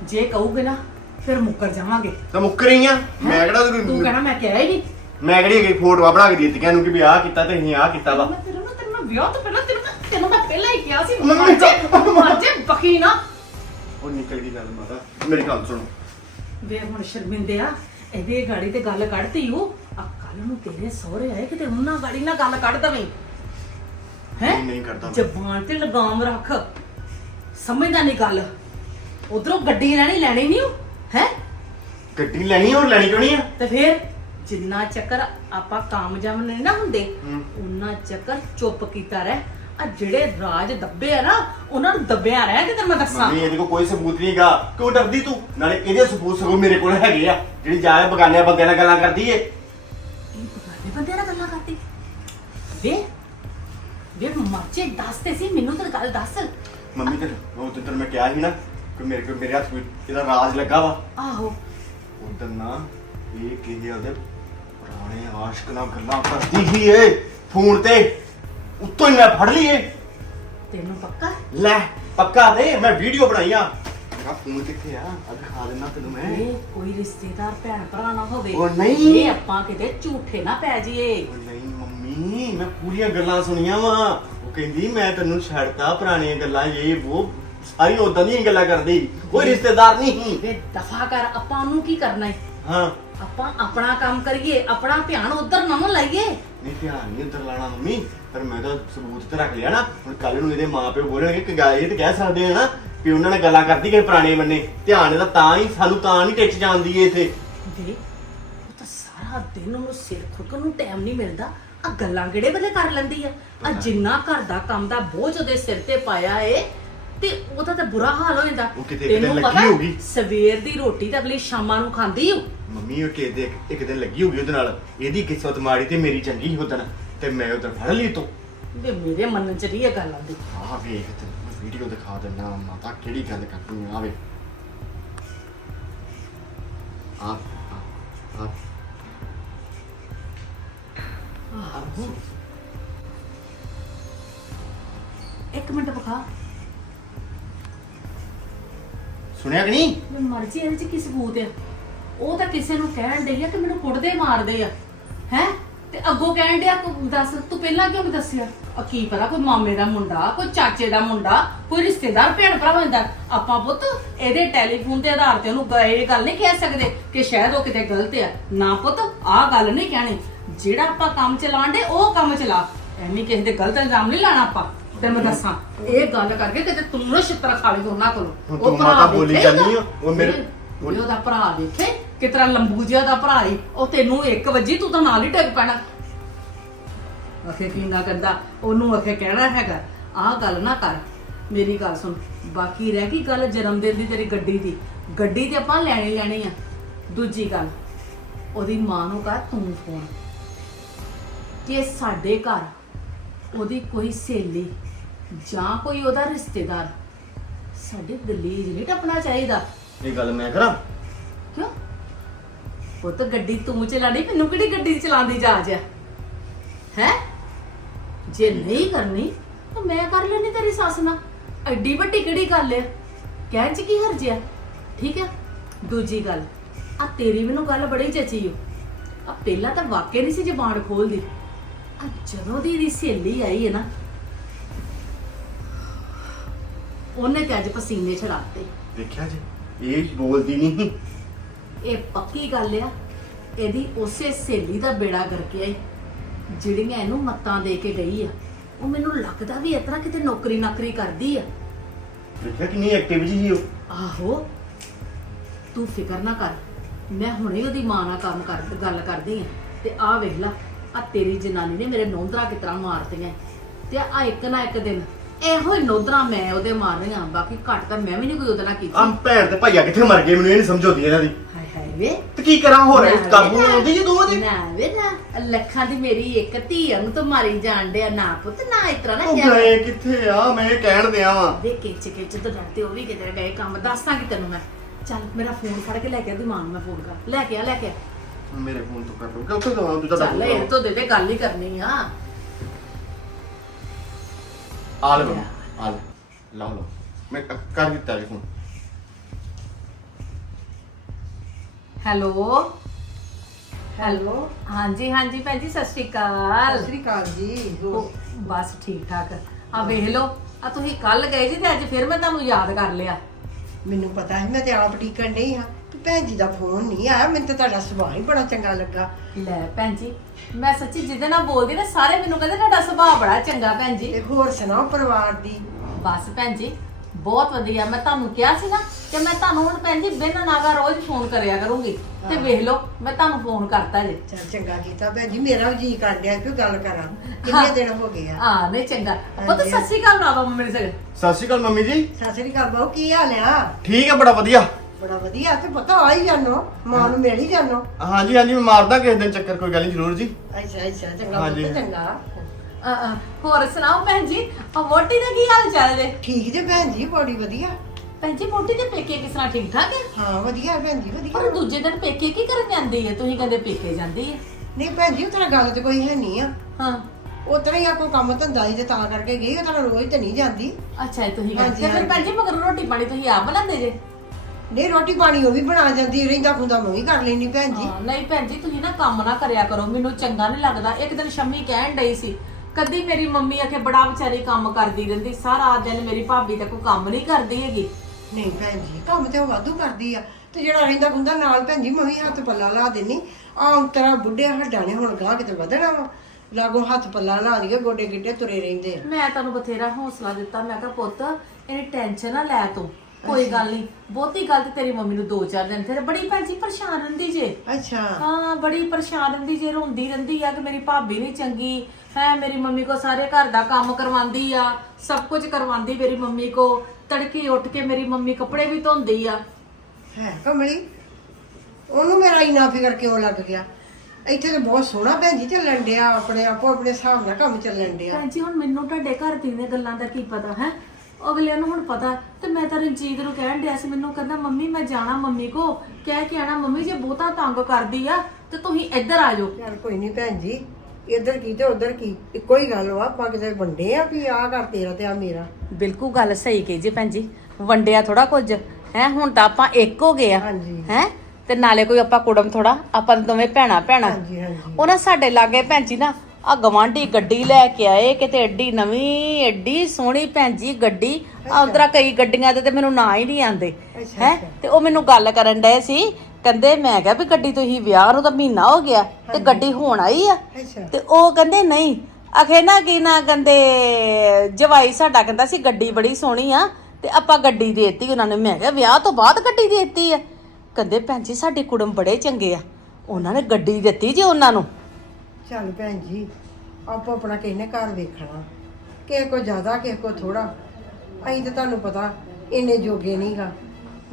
ਜੇ ਕਹੂਗੇ ਨਾ ਫਿਰ ਮੁੱਕਰ ਜਾਵਾਂਗੇ। ਤਾਂ ਮੁੱਕਰ ਰਹੀ ਆ। ਮੈਂ ਕਿਹੜਾ ਤੂੰ ਕੋਈ- ਕਹਿਣਾ ਮੈਂ ਕਿਹਾ ਹੀ ਨਹੀਂ। ਮੈਂ ਕਿਹੜੀ ਹੈਗੀ ਫੋਟੋਆਂ ਬਣਾ ਕੇ ਦਿੱਤੀਆਂ ਨੂੰ ਕਿ ਵੀ ਆਹ ਕੀਤਾ ਤੇ ਅਸੀਂ ਆਹ ਕੀਤਾ ਵਾ। ਮੈਂ ਤੈਨੂੰ ਨਾ ਤੈਨੂੰ ਮੈਂ ਵਿਆਹ ਤੋਂ ਪਹਿਲਾਂ ਤੈਨੂੰ ਮੈਂ- ਤੈਨੂੰ ਮੈਂ ਪਹਿਲਾਂ ਹੀ ਕਿਹਾ ਸੀ ਮੰਮੀ, ਮਰ ਜੇ ਮਰ ਜੇ ਬਕੀ ਨਾ ਉਹ ਨਿਕਲ ਗਈ ਗੱਲ ਮਾਤਾ। ਮੇਰੀ ਗੱਲ ਸੁਣੋ। ਵੇ ਹੁਣ ਸ਼ਰਮਿੰਦਿਆ ਇਹਦੇ ਗਾੜੀ ਤੇ ਗੱਲ ਕੱਢਤੀ ਉਹ ਆ ਕੱਲ ਨੂੰ ਤੇਰੇ ਸਹੁਰੇ ਆਏ ਕਿਤੇ ਉਹਨਾਂ ਗਾੜੀ ਨਾਲ ਗੱਲ ਕੱਢ ਦਵੇਂ। ਹੈ? ਨਹੀਂ, ਨਹੀਂ ਕਰਦਾ ਮੈਂ। ਜ਼ਬਾਨ ਤੇ ਲਗਾਮ ਰੱਖ। ਸਮਝਦਾ ਨਹੀਂ ਗੱਲ। ਉਧਰੋਂ ਗੱਡੀ ਲੈਣੀ ਲੈਣੀ ਨਹੀਂ ਹੈ? ਗੱਡੀ ਲੈਣੀ ਹੋਰ ਲੈਣੀ ਕਿਉਂ ਨਹੀਂ ਆ? ਤੇ ਫਿਰ ਜਿੰਨਾ ਚੱਕਰ ਆਪਾਂ ਕਾਮਯਾਬ ਨਹੀਂ ਨਾ ਹੁੰਦੇ। ਉਹਨਾਂ ਚੱਕਰ ਚੁੱਪ ਕੀਤਾ ਰਹਿ। ਆ ਜਿਹੜੇ ਰਾਜ ਦੱਬੇ ਆ ਨਾ ਉਹਨਾਂ ਨੂੰ ਦੱਬਿਆ ਰਹਿ ਤੇ ਤੈਨੂੰ ਮੈਂ ਦੱਸਾਂ? ਮੰਮੀ ਇਹਦੇ ਕੋਲ ਕੋਈ ਸਬੂਤ ਨਹੀਂਗਾ ਕਿਉਂ ਡਰਦੀ ਤੂੰ? ਨਾਲੇ ਇਹਦੇ ਸਬੂਤ ਸਗੋਂ ਮੇਰੇ ਕੋਲ ਹੈਗੇ ਆ। ਜਿਹੜੀ ਜਾ ਕੇ ਬਗਾਨਿਆਂ ਬੰਦਿਆਂ ਨਾਲ ਗੱਲਾਂ ਕਰਦੀ ਏ। ਇਹ ਬਗਾਨੇ ਬੰਦਿਆਂ ਨਾਲ ਗੱਲਾਂ ਕਰਦੀ? ਵੇ ਵੇ ਮਰਚੇ ਦੱਸ ਤੇ ਸੀ ਮੈਨੂੰ ਤਾਂ ਗੱਲ ਦੱਸ। ਮੰਮੀ ਤੇ ਉਹ ਤੇ ਤੈਨੂੰ ਮੈਂ ਕਿਹਾ ਸੀ ਨਾ ਕਿ ਮੇਰੇ ਕੋਲ ਮੇਰੇ ਹੱਥ ਵਿੱਚ ਇਹਦਾ ਰਾਜ ਲੱਗਾ ਵਾ। ਆਹੋ। ਉਦੋਂ ਨਾ ਇਹ ਕਿਹਦੇ ਉਹਦੇ ਪੁਰਾਣੇ ਆਸ਼ਕ ਨਾਲ ਗੱਲਾਂ ਕਰਦੀ ਸੀ ਏ ਫੋਨ ਤੇ। ਉੱਤੋਂ ਹੀ ਮੈਂ ਫੜ ਲਈ ਏ ਤੈਨੂੰ ਪੱਕਾ? ਲੈ ਪੱਕਾ ਦੇ ਮੈਂ ਵੀਡੀਓ ਬਣਾਈ ਆ। ਮੇਰਾ ਫੋਨ ਕਿੱਥੇ ਆ? ਆ ਦਿਖਾ ਦੇਣਾ ਤੈਨੂੰ ਮੈਂ। ਇਹ ਕੋਈ ਰਿਸ਼ਤੇਦਾਰ ਭੈਣ ਭਰਾ ਨਾ ਹੋਵੇ। ਉਹ ਨਹੀਂ। ਇਹ ਆਪਾਂ ਕਿਤੇ ਝੂਠੇ ਨਾ ਪੈ ਜਾਈਏ। ਉਹ ਨਹੀਂ ਮੈਂ ਪੂਰੀਆਂ ਗੱਲਾਂ ਸੁਣੀਆਂ ਵਾ। ਉਹ ਕਹਿੰਦੀ ਮੈਂ ਤੈਨੂੰ ਛੱਡਤਾ ਪੁਰਾਣੀਆਂ ਗੱਲਾਂ ਇਹ ਉਹ ਸਾਰੀ ਉਦਾਂ ਦੀਆਂ ਗੱਲਾਂ ਕਰਦੀ। ਕੋਈ ਰਿਸ਼ਤੇਦਾਰ ਨਹੀਂ। ਸੀ। ਵੇ ਦਫਾ ਕਰ ਆਪਾਂ ਉਹਨੂੰ ਕੀ ਕਰਨਾ ਹੈ ਹਾਂ। ਆਪਾਂ ਆਪਣਾ ਕੰਮ ਕਰੀਏ ਆਪਣਾ ਧਿਆਨ ਉਧਰ ਨਾ ਨਾ ਲਾਈਏ। ਨਹੀਂ ਧਿਆਨ ਨਹੀਂ ਉੱਧਰ ਲਾਣਾ ਮੰਮੀ। ਪਰ ਮੈਂ ਤਾਂ ਸਬੂਤ ਤੇ ਰੱਖ ਲਿਆ ਨਾ। ਹੁਣ ਕੱਲ ਨੂੰ ਇਹਦੇ ਮਾਪਿਓ ਬੋਲਣਗੇ ਕਿ ਗੱਲ ਇਹ ਤੇ ਕਹਿ ਸਕਦੇ ਆ ਨਾ ਕਿ ਉਹਨਾਂ ਨਾਲ ਗੱਲਾਂ ਕਰਦੀ ਕਿ ਪੁਰਾਣੇ ਬੰਨੇ। ਧਿਆਨ ਇਹਦਾ ਤਾਂ ਹੀ ਸਾਨੂੰ ਤਾਂ ਨਹੀਂ ਟਿਚ ਜਾਂਦੀ ਏ ਇੱਥੇ। ਵੇ ਉਹ ਤਾਂ ਸਾਰਾ ਦਿਨ ਉਹਨੂੰ ਸਿਰ ਖੁਰਕਣ ਨੂੰ ਟਾਈਮ ਨਹੀਂ ਮਿਲਦਾ। ਆ ਗੱਲਾਂ ਕਿਹੜੇ ਵੇਲੇ ਕਰ ਲੈਂਦੀ ਆ? ਆ ਜਿੰਨਾ ਘਰ ਦਾ ਕੰਮ ਦਾ ਬੋਝ ਉਹਦੇ ਸਿਰ ਤੇ ਪਾਇਆ ਏ ਤੇ ਉਹਦਾ ਤਾਂ ਬੁਰਾ ਹਾਲ ਹੋ ਜਾਂਦਾ। ਉਹ ਕਿਤੇ- ਕਿਤੇ ਤੈਨੂੰ ਲੱਗੀ। ਸਵੇਰ ਦੀ ਰੋਟੀ ਤਾਂ ਅਗਲੀ ਸ਼ਾਮਾਂ ਨੂੰ ਖਾਂਦੀ ਓ। ਮੰਮੀ ਉਹ ਕਿਸੇ ਦੇ ਇੱਕ ਦਿਨ ਲੱਗੀ ਹੋਗੀ ਉਹਦੇ ਨਾਲ। ਇਹਦੀ ਕਿਸਮਤ ਮਾੜੀ ਤੇ ਮੇਰੀ ਚੰਗੀ ਉਹਦਨ ਤੇ ਮੈਂ ਉਧਰ ਫੜ ਲਈ ਤੂੰ। ਵੇ ਮੇਰੇ ਮਨ ਚ ਨਹੀਂ ਇਹ ਗੱਲ ਆਉਂਦੀ। ਆਹ ਵੇਖ ਤੇ ਵੀਡੀਓ ਦਿਖਾ ਦਿੰਨਾ ਮਾਤਾ ਕਿਹੜੀ ਗੱਲ ਕਰਦੀ ਆ ਆਵੇ ਆ ਆ ਆ ਆਹੋ ਇੱਕ ਮਿੰਟ ਬਖਾ ਸੁਣਿਆ ਕਿ ਨਹੀਂ? ਮੈਂ ਮਰਜ਼ੀ ਇਹਦੇ ਚ ਕੀ ਸਬੂਤ ਆ? ਉਹ ਤਾਂ ਕਿਸੇ ਨੂੰ ਕਹਿਣ ਡਈ ਆ ਕਿ ਮੈਨੂੰ ਕੁੱਟਦੇ ਮਾਰਦੇ ਆ। ਹੈ? ਤੇ ਅੱਗੋਂ ਕਹਿਣ ਡਿਆ ਕਿ ਦੱਸ ਤੂੰ ਪਹਿਲਾਂ ਕਿਉਂ ਦੱਸਿਆ? ਆ ਕੀ ਪਤਾ ਕੋਈ ਮਾਮੇ ਦਾ ਮੁੰਡਾ ਕੋਈ ਚਾਚੇ ਦਾ ਮੁੰਡਾ ਕੋਈ ਰਿਸ਼ਤੇਦਾਰ ਭੈਣ ਭਰਾ ਹੁੰਦਾ ਆਪਾਂ ਪੁੱਤ ਇਹਦੇ ਟੈਲੀਫੋਨ ਦੇ ਆਧਾਰ ਤੇ ਉਹਨੂੰ ਗ- ਇਹ ਗੱਲ ਨਹੀਂ ਕਹਿ ਸਕਦੇ ਕਿ ਸ਼ਾਇਦ ਉਹ ਕਿਤੇ ਗਲਤ ਆ। ਨਾ ਪੁੱਤ ਆਹ ਗੱਲ ਨਹੀਂ ਕਹਿਣੀ। ਜਿਹੜਾ ਆਪਾਂ ਕੰਮ ਚਲਾਣ ਦੇ ਉਹ ਕੰਮ ਚਲਾ ਐਵੇਂ ਕਿਸੇ ਦੇ ਗਲਤ ਇਲਜ਼ਾਮ ਨਹੀਂ ਲਾਣਾ ਆਪਾਂ ਤੇ ਮੈਂ ਦੱਸਾਂ। ਇਹ ਗੱਲ ਕਰਕੇ ਕਿਤੇ ਤੂੰ ਨਾ ਛਿੱਤਰ ਖਾ ਲਈ ਉਹਨਾਂ ਕੋਲੋਂ। ਤੂੰ ਮਾਤਾ ਬੋਲੀ ਆ, ਉਹ ਮੇਰੇ- ਉਹ ਉਹਦਾ ਭਰਾ ਦੇਖੇ ਕਿਤਰਾ ਲੰਬੂ ਜਿਹਾ ਦਾ ਭਰਾ ਈ ਉਹ ਤੈਨੂੰ ਇੱਕ ਵਜੀ ਤੂੰ ਤਾਂ ਨਾਲ ਹੀ ਡਿੱਗ ਪੈਣਾ। ਅਖੇ ਕੀ ਨਾ ਕਰਦਾ ਉਹਨੂੰ ਅਖੇ ਕਹਿਣਾ ਹੈਗਾ। ਆਹ ਗੱਲ ਨਾ ਕਰ ਮੇਰੀ ਗੱਲ ਸੁਣ। ਬਾਕੀ ਰਹਿ ਗਈ ਗੱਲ ਜਨਮ ਦਿਨ ਦੀ ਤੇਰੀ ਗੱਡੀ ਦੀ। ਗੱਡੀ ਤੇ ਆਪਾਂ ਲੈਣੀ ਲੈਣੀ ਆ। ਦੂਜੀ ਗੱਲ ਉਹਦੀ ਮਾਂ ਨੂੰ ਕਰ ਤੂੰ ਫੋਨ। ਕਿ ਸਾਡੇ ਘਰ ਉਹਦੀ ਕੋਈ ਸਹੇਲੀ ਜਾਂ ਕੋਈ ਉਹਦਾ ਰਿਸ਼ਤੇਦਾਰ ਸਾਡੇ ਦਲੀਜ ਨਹੀਂ ਟੱਪਣਾ ਚਾਹੀਦਾ। ਇਹ ਗੱਲ ਮੈਂ ਕਰਾਂ? ਕਿਉਂ? ਉਹ ਤਾਂ ਗੱਡੀ ਤੂੰ ਚਲਾਣੀ ਮੈਨੂੰ ਕਿਹੜੀ ਗੱਡੀ ਚਲਾਉਣ ਦੀ ਜਾਚ ਹੈ ਹੈ? ਜੇ ਨਹੀਂ ਕਰਨੀ ਤਾਂ ਮੈਂ ਕਰ ਲੈਣੀ ਤੇਰੀ ਸੱਸ ਨਾਲ। ਐਡੀ ਵੱਡੀ ਕਿਹੜੀ ਗੱਲ ਹੈ ਕਹਿਣ ਚ ਕੀ ਹਰਜ ਹੈ ਠੀਕ ਹੈ ਦੂਜੀ ਗੱਲ ਆ ਤੇਰੀ ਮੈਨੂੰ ਗੱਲ ਬੜੀ ਜਚੀ ਓ। ਆ ਪਹਿਲਾਂ ਤਾਂ ਵਾਕਿਆ ਨਹੀਂ ਸੀ ਜ਼ਬਾਨ ਖੋਲਦੀ। ਆ ਜਦੋਂ ਦੀ ਦੀ ਸਹੇਲੀ ਆਈ ਹੈ ਨਾ ਉਹਨੇ ਤੇ ਅੱਜ ਪਸੀਨੇ ਛੜਾਤੇ। ਦੇਖਿਆ ਜੀ ਇਹ ਬੋਲਦੀ ਨਹੀਂ ਇਹ ਪੱਕੀ ਗੱਲ ਆ ਇਹਦੀ ਉਸੇ ਸਹੇਲੀ ਦਾ ਬੇੜਾ ਕਰਕੇ ਆਈ ਜਿਹੜੀਆਂ ਇਹਨੂੰ ਮੱਤਾਂ ਦੇ ਕੇ ਗਈ ਆ। ਉਹ ਮੈਨੂੰ ਲੱਗਦਾ ਵੀ ਇਤਨਾ ਕਿਤੇ ਨੌਕਰੀ ਨਾਕਰੀ ਕਰਦੀ ਆ। ਦੇਖਿਆ ਕਿੰਨੀ ਐਕਟਿਵਿਟੀ ਸੀ ਉਹ। ਆਹੋ ਤੂੰ ਫਿਕਰ ਨਾ ਕਰ ਮੈਂ ਹੁਣੇ ਉਹਦੀ ਮਾਂ ਨਾਲ ਕੰਮ ਕਰ ਗੱਲ ਕਰਦੀ ਆ ਤੇ ਆਹ ਵੇਖ ਲਾ। ਆ ਤੇਰੀ ਜਨਾਨੀ ਨੇ ਮੇਰੇ ਨੌਂਦਰਾ ਕਿਤਰਾ ਮਾਰਤੀਆਂ। ਤੇ ਆ ਇੱਕ ਨਾ ਇੱਕ ਦਿਨ ਇਹੋ ਹੀ ਨੌਂਦਰਾ ਮੈਂ ਉਹਦੇ ਮਾਰਨੀਆਂ ਬਾਕੀ ਘੱਟ ਤਾਂ ਮੈਂ ਵੀ ਨਹੀਂ ਕੋਈ ਉਹਦੇ ਨਾਲ ਕੀਤੀ। ਆਮ ਭੈਣ ਤੇ ਭਾਈਆ ਕਿੱਥੇ ਮਰ ਗਏ ਮੈਨੂੰ ਇਹ ਨਹੀਂ ਸਮਝਾਉਂਦੀ ਇਹਨਾਂ ਦੀ। ਹਾਏ ਹਾਏ ਵੇ। ਤੇ ਕੀ ਕਰਾਂ ਹੋਰ ਨਾ ਕਾਬੂ। ਆਉਂਦੀ ਜੀ ਦੋਵਾਂ ਦੇ। ਨਾ ਵੇ ਨਾ ਲੱਖਾਂ ਦੀ ਮੇਰੀ ਇੱਕ ਧੀ ਨੂੰ ਤਾਂ ਮਾਰੀ ਜਾਣ ਡਿਆ ਨਾ ਪੁੱਤ ਨਾ ਇਤਰਾ ਨਾ ਉਹ ਗਏ ਕਿੱਥੇ ਆ ਮੈਂ ਇਹ ਕਹਿਣ ਦਿਆਂ ਵਾਂ। ਵੇ ਕਿਚ ਕਿਚ ਤਾਂ ਡਰਦੇ ਉਹ ਵੀ ਕਿਤੇ ਗਏ ਕੰਮ ਦੱਸਾਂ ਕਿ ਤੈਨੂੰ ਮੈਂ। ਚੱਲ ਮੇਰਾ ਫੋਨ ਫੜ ਕੇ ਲੈ ਕੇ ਆ ਦੀ ਮਾਂ ਨੂੰ ਮੈਂ ਫੋਨ ਕਰ। ਲੈ ਕੇ ਆ ਲੈ ਕੇ ਆ। ਮੇਰੇ ਫੋਨ ਤੋਂ ਕਰ ਲਓ ਕਿ ਉੱਥੇ ਤੂੰ ਤਾਂ ਚੱਲ ਇਹ ਤੋਂ ਦੇ ਦੇ ਗੱਲ ਹੀ ਕਰਨੀ ਆ। ਆ ਲੈ ਬਾਬਾ, ਆ ਲੈ। ਲਾ ਲਓ। ਮੈਂ ਕਰ ਦਿੱਤਾ ਜੀ ਫੋਨ। ਹੈਲੋ? ਹੈਲੋ? ਹਾਂਜੀ ਹਾਂਜੀ ਭੈਣ ਜੀ ਸਤਿ ਸ਼੍ਰੀ ਅਕਾਲ। ਸਤਿ ਸ੍ਰੀ ਅਕਾਲ ਜੀ ਉਹ, ਬਸ ਠੀਕ ਠਾਕ। ਆ ਵੇਖ ਲਓ ਆ ਤੁਸੀਂ ਕੱਲ ਗਏ ਜੀ ਤੇ ਅੱਜ ਫਿਰ ਮੈਂ ਤੁਹਾਨੂੰ ਯਾਦ ਕਰ ਲਿਆ। ਮੈਨੂੰ ਪਤਾ ਹੈ ਮੈਂ ਤੇ ਆਪ ਟਿਕਣ ਨਹੀਂ ਹਾਂ। ਭੈਣ ਜੀ ਦਾ ਫੋਨ ਨਹੀਂ ਆਇਆ ਮੈਨੂੰ ਤਾਂ ਤੁਹਾਡਾ ਸੁਭਾਅ ਹੀ ਬੜਾ ਚੰਗਾ ਲੱਗਾ। ਲੈ ਭੈਣ ਜੀ ਮੈਂ ਸੱਚੀ ਜਿਹਦੇ ਨਾਲ ਬੋਲਦੀ ਨਾ ਸਾਰੇ ਮੈਨੂੰ ਕਹਿੰਦੇ ਤੁਹਾਡਾ ਸੁਭਾਅ ਬੜਾ ਚੰਗਾ ਭੈਣ ਜੀ। ਤੇ ਹੋਰ ਸੁਣਾਓ ਪਰਿਵਾਰ ਦੀ? ਬਸ ਭੈਣ ਜੀ ਬਹੁਤ ਵਧੀਆ। ਮੈਂ ਤੁਹਾਨੂੰ ਕਿਹਾ ਸੀ ਨਾ ਕਿ ਮੈਂ ਤੁਹਾਨੂੰ ਹੁਣ ਭੈਣ ਜੀ ਬਿਨ ਨਾਗਾ ਰੋਜ਼ ਫੋਨ ਕਰਿਆ ਕਰੂੰਗੀ। ਤੇ ਵੇਖ ਲਓ ਮੈਂ ਤੁਹਾਨੂੰ ਫੋਨ ਕਰਤਾ ਜੇ। ਚਲ ਚੰਗਾ ਕੀਤਾ ਭੈਣ ਜੀ ਮੇਰਾ ਵੀ ਜੀ ਕਰ ਡਿਆ ਕਿ ਗੱਲ ਕਰਾਂ। ਕਿੰਨੇ ਦਿਨ ਹੋ ਗਏ ਆ? ਆ ਨਹੀਂ ਚੰਗਾ। ਪੁੱਤ ਹਾਂਜੀ। ਸਤਿ ਸ਼੍ਰੀ ਅਕਾਲ ਬਣਾ ਦੋ ਮੰਮੀ ਸਗੇ। ਸਤਿ ਸ਼੍ਰੀ ਅਕਾਲ ਮੰਮੀ ਜੀ। ਸਤਿ ਸ੍ਰੀ ਅਕਾਲ ਬਾਊ ਕੀ ਹਾਲ ਆ? ਠੀਕ ਹੈ ਬੜਾ ਵਧੀਆ। ਬੜਾ ਵਧੀਆ ਤੇ ਪਤਾ ਆ ਹੀ ਜਾਨੋ ਮਾਂ ਨੂੰ ਮਿਲ ਹੀ ਜਾਨੋ। ਹਾਂਜੀ ਹਾਂਜੀ ਮੈਂ ਮਾਰਦਾ ਕਿਸੇ ਦਿਨ ਚੱਕਰ ਕੋਈ ਗੱਲ ਨਹੀਂ ਜ਼ਰੂਰ ਜੀ। ਅੱਛਾ ਅੱਛਾ ਚੰਗਾ ਹਾਂਜੀ। ਬਹੁਤ ਚੰਗਾ। ਆ, ਆ, ਹੋਰ ਸੁਣਾਓ ਭੈਣ ਜੀ? ਆ ਵੋਟੀ ਦਾ ਕੀ ਹਾਲ ਚਾਲ ਜੇ? ਠੀਕ ਜੇ ਭੈਣ ਜੀ ਬੜੀ ਵਧੀਆ। ਭੈਣ ਜੀ ਵੋਟੀ ਦੇ ਪੇਕੇ ਕਿਸ ਤਰ੍ਹਾਂ ਠੀਕ ਠਾਕ ਹੈ? ਹਾਂ ਵਧੀਆ ਭੈਣ ਜੀ ਪਰ ਵਧੀਆ ਦੂਜੇ ਦਿਨ ਪੇਕੇ ਕੀ ਕਰਨ ਜਾਂਦੀ ਹੈ? ਤੁਸੀਂ ਕਹਿੰਦੇ ਪੇਕੇ ਜਾਂਦੀ ਹੈ। ਨਹੀਂ ਭੈਣ ਜੀ ਉਤਰਾ ਗੱਲ ਤੇ ਕੋਈ ਹੈ ਨਹੀਂ ਆ। ਹਾਂ। ਉਤਰਾ ਹੀ ਆ ਕੋਈ ਕੰਮ ਧੰਦਾ ਹੀ ਤੇ ਤਾਂ ਕਰਕੇ ਗਈ ਉਤਰਾ ਰੋਜ਼ ਤੇ ਨਹੀਂ ਜਾਂਦੀ। ਅੱਛਾ ਇਹ ਤੁਸੀਂ ਹਾਂਜੀ, ਕਹਿੰਦੇ ਫਿਰ ਭੈਣ ਜੀ ਮਗਰ ਰੋਟੀ ਪਾਣੀ ਤੁਸੀਂ ਆਪ ਬਣਾਉਂਦੇ ਜੇ? ਨਹੀਂ ਰੋਟੀ ਪਾਣੀ ਉਹ ਵੀ ਬਣਾ ਜਾਂਦੀ ਰਹਿੰਦਾ ਖੁੰਦਾ ਮੈਂ ਵੀ ਕਰ ਲੈਣੀ ਭੈਣ ਜੀ। ਹਾਂ, ਨਹੀਂ ਭੈਣ ਜੀ ਤੁਸੀਂ ਨਾ ਕੰਮ ਨਾ ਕਰਿਆ ਕਰੋ ਮੈਨੂੰ ਚੰਗਾ ਨਹੀਂ ਲੱਗਦਾ। ਇੱਕ ਦਿਨ ਸ਼ੰਮੀ ਕਹਿਣ ਡਈ ਸੀ ਕਦੀ ਮੇਰੀ ਮੰਮੀ ਆਖੇ ਬੜਾ ਵਿਚਾਰੀ ਕੰਮ ਕਰਦੀ ਰਹਿੰਦੀ ਸਾਰਾ ਦਿਨ ਮੇਰੀ ਭਾਬੀ ਤਾਂ ਕੋਈ ਕੰਮ ਨਹੀਂ ਕਰਦੀ ਹੈਗੀ। ਨਹੀਂ ਭੈਣ ਜੀ ਕੰਮ ਤੇ ਉਹ ਵਾਧੂ ਕਰਦੀ ਆ ਤੇ ਜਿਹੜਾ ਰਹਿੰਦਾ ਖੁੰਦਾ ਨਾਲ ਭੈਣ ਜੀ ਮੈਂ ਵੀ ਹੱਥ ਪੱਲਾ ਲਾ ਦੇਣੀ ਆਮ ਤਰ੍ਹਾਂ ਬੁੱਢੇ ਹੱਡਾਂ ਨੇ ਹੁਣ ਗਾਂ ਕਿਤੇ ਵਧਣਾ ਵਾ। ਲਾਗੋ ਹੱਥ ਪੱਲਾ ਲਾ ਦੀਏ ਗੋਡੇ ਗਿੱਟੇ ਤੁਰੇ ਰਹਿੰਦੇ ਆ। ਮੈਂ ਤੁਹਾਨੂੰ ਬਥੇਰਾ ਹੌਸਲਾ ਦਿੱਤਾ ਮੈਂ ਕਿਹਾ ਪੁੱਤ ਇਹਨੇ ਟੈਨਸ਼ਨ ਨਾ ਲੈ ਤੂੰ। ਕੋਈ ਗੱਲ ਨਹੀਂ ਬਹੁਤੀ ਗੱਲ ਤੇ ਤੇਰੀ ਮੰਮੀ ਨੂੰ ਦੋ ਚਾਰ ਦਿਨ ਫਿਰ ਬੜੀ ਭੈਣ ਜੀ ਪਰੇਸ਼ਾਨ ਰਹਿੰਦੀ ਜੇ। ਅੱਛਾ। ਹਾਂ ਬੜੀ ਪਰੇਸ਼ਾਨ ਰਹਿੰਦੀ ਜੇ ਰੋਂਦੀ ਰਹਿੰਦੀ ਆ ਕਿ ਮੇਰੀ ਭਾਬੀ ਨਹੀਂ ਚੰਗੀ ਹੈ ਮੇਰੀ ਮੰਮੀ ਕੋ ਸਾਰੇ ਘਰ ਦਾ ਕੰਮ ਕਰਵਾਉਂਦੀ ਆ ਸਭ ਕੁਝ ਕਰਵਾਉਂਦੀ ਮੇਰੀ ਮੰਮੀ ਕੋ ਤੜਕੇ ਉੱਠ ਕੇ ਮੇਰੀ ਮੰਮੀ ਕੱਪੜੇ ਵੀ ਧੋਂਦੀ ਆ। ਹੈ ਕਮਲੀ ਉਹਨੂੰ ਮੇਰਾ ਇੰਨਾ ਫਿਕਰ ਕਿਉਂ ਲੱਗ ਗਿਆ? ਇੱਥੇ ਤਾਂ ਬਹੁਤ ਸੋਹਣਾ ਭੈਣ ਜੀ ਚੱਲਣ ਡਿਆ ਆਪਣੇ ਆਪੋ ਆਪਣੇ ਹਿਸਾਬ ਨਾਲ ਕੰਮ ਚੱਲਣ ਡਿਆ। ਭੈਣ ਜੀ ਹੁਣ ਮੈਨੂੰ ਤੁਹਾਡੇ ਘਰ ਦੀਆਂ ਗੱਲਾਂ ਦਾ ਕੀ ਪਤਾ ਹੈ? ਅਗਲਿਆਂ ਨੂੰ ਹੁਣ ਪਤਾ ਤੇ ਮੈਂ ਤਾਂ ਰਣਜੀਤ ਨੂੰ ਕਹਿਣ ਡਿਆ ਸੀ ਮੈਨੂੰ ਕਹਿੰਦਾ ਮੰਮੀ ਮੈਂ ਜਾਣਾ ਮੰਮੀ ਕੋ। ਕਹਿ ਕੇ ਆਣਾ ਮੰਮੀ ਜੇ ਬਹੁਤਾ ਤੰਗ ਕਰਦੀ ਆ ਤੇ ਤੁਸੀਂ ਇੱਧਰ ਆ ਜਾਓ। ਯਾਰ ਕੋਈ ਨਹੀਂ ਭੈਣ ਜੀ ਇੱਧਰ ਕੀ ਤੇ ਉੱਧਰ ਕੀ ਇੱਕੋ ਹੀ ਗੱਲ ਵਾ ਆਪਾਂ ਕਿਤੇ ਵੰਡੇ ਆ ਵੀ ਆਹ ਕਰ ਤੇਰਾ ਤੇ ਆ ਮੇਰਾ। ਬਿਲਕੁਲ ਗੱਲ ਸਹੀ ਕਹੀ ਜੀ ਭੈਣ ਜੀ ਵੰਡਿਆ ਥੋੜਾ ਕੁਝ ਹੈ ਹੁਣ ਤਾਂ ਆਪਾਂ ਇੱਕ ਹੋ ਗਏ ਆ ਹਾਂਜੀ। ਹੈ ਤੇ ਨਾਲੇ ਕੋਈ ਆਪਾਂ ਕੁੜਮ ਥੋੜਾ ਆਪਾਂ ਦੋਵੇਂ ਭੈਣਾ ਭੈਣਾ ਹਾਂਜੀ ਹਾਂਜੀ। ਉਹ ਨਾ ਸਾਡੇ ਲਾਗੇ ਭੈਣ ਜੀ ਨਾ ਆ ਗਵਾਂਢੀ ਗੱਡੀ ਲੈ ਕੇ ਆਏ ਕਿਤੇ ਐਡੀ ਨਵੀਂ ਐਡੀ ਸੋਹਣੀ ਭੈਣ ਜੀ ਗੱਡੀ। ਆ ਉਧਰਾ ਕਈ ਗੱਡੀਆਂ ਦੇ ਤੇ ਮੈਨੂੰ ਨਾਂ ਹੀ ਨਹੀਂ ਆਂਦੇ ਹੈ। ਤੇ ਉਹ ਮੈਨੂੰ ਗੱਲ ਕਰਨ ਡਏ ਸੀ। ਕਹਿੰਦੇ ਮੈਂ ਕਿਹਾ ਵੀ ਗੱਡੀ ਤੁਸੀਂ ਵਿਆਹ ਨੂੰ ਤਾਂ ਮਹੀਨਾ ਹੋ ਗਿਆ ਤੇ ਗੱਡੀ ਹੁਣ ਆਈ ਆ। ਤੇ ਉਹ ਕਹਿੰਦੇ ਨਹੀਂ। ਅਖੇ ਨਾ ਕੀ ਨਾ ਕਹਿੰਦੇ ਜਵਾਈ ਸਾਡਾ ਕਹਿੰਦਾ ਸੀ ਗੱਡੀ ਬੜੀ ਸੋਹਣੀ ਆ ਤੇ ਆਪਾਂ ਗੱਡੀ ਦੇਤੀ ਉਹਨਾਂ ਨੇ। ਮੈਂ ਕਿਹਾ ਵਿਆਹ ਤੋਂ ਬਾਅਦ ਗੱਡੀ ਦੇਤੀ ਆ? ਕਹਿੰਦੇ ਭੈਣ ਜੀ ਸਾਡੇ ਕੁੜਮ ਬੜੇ ਚੰਗੇ ਆ। ਉਹਨਾਂ ਨੇ ਗੱਡੀ ਦਿੱਤੀ ਜੇ ਉਹਨਾਂ ਨੂੰ। ਚੱਲ ਭੈਣ ਜੀ ਆਪੋ ਆਪਣਾ ਕਿਸੇ ਨੇ ਘਰ ਵੇਖਣਾ। ਕਿਸੇ ਕੋ ਜ਼ਿਆਦਾ ਕਿਸੇ ਕੋ ਥੋੜਾ ਅਸੀਂ ਤਾਂ ਤੁਹਾਨੂੰ ਪਤਾ ਇੰਨੇ ਜੋਗੇ ਨਹੀਂਗਾ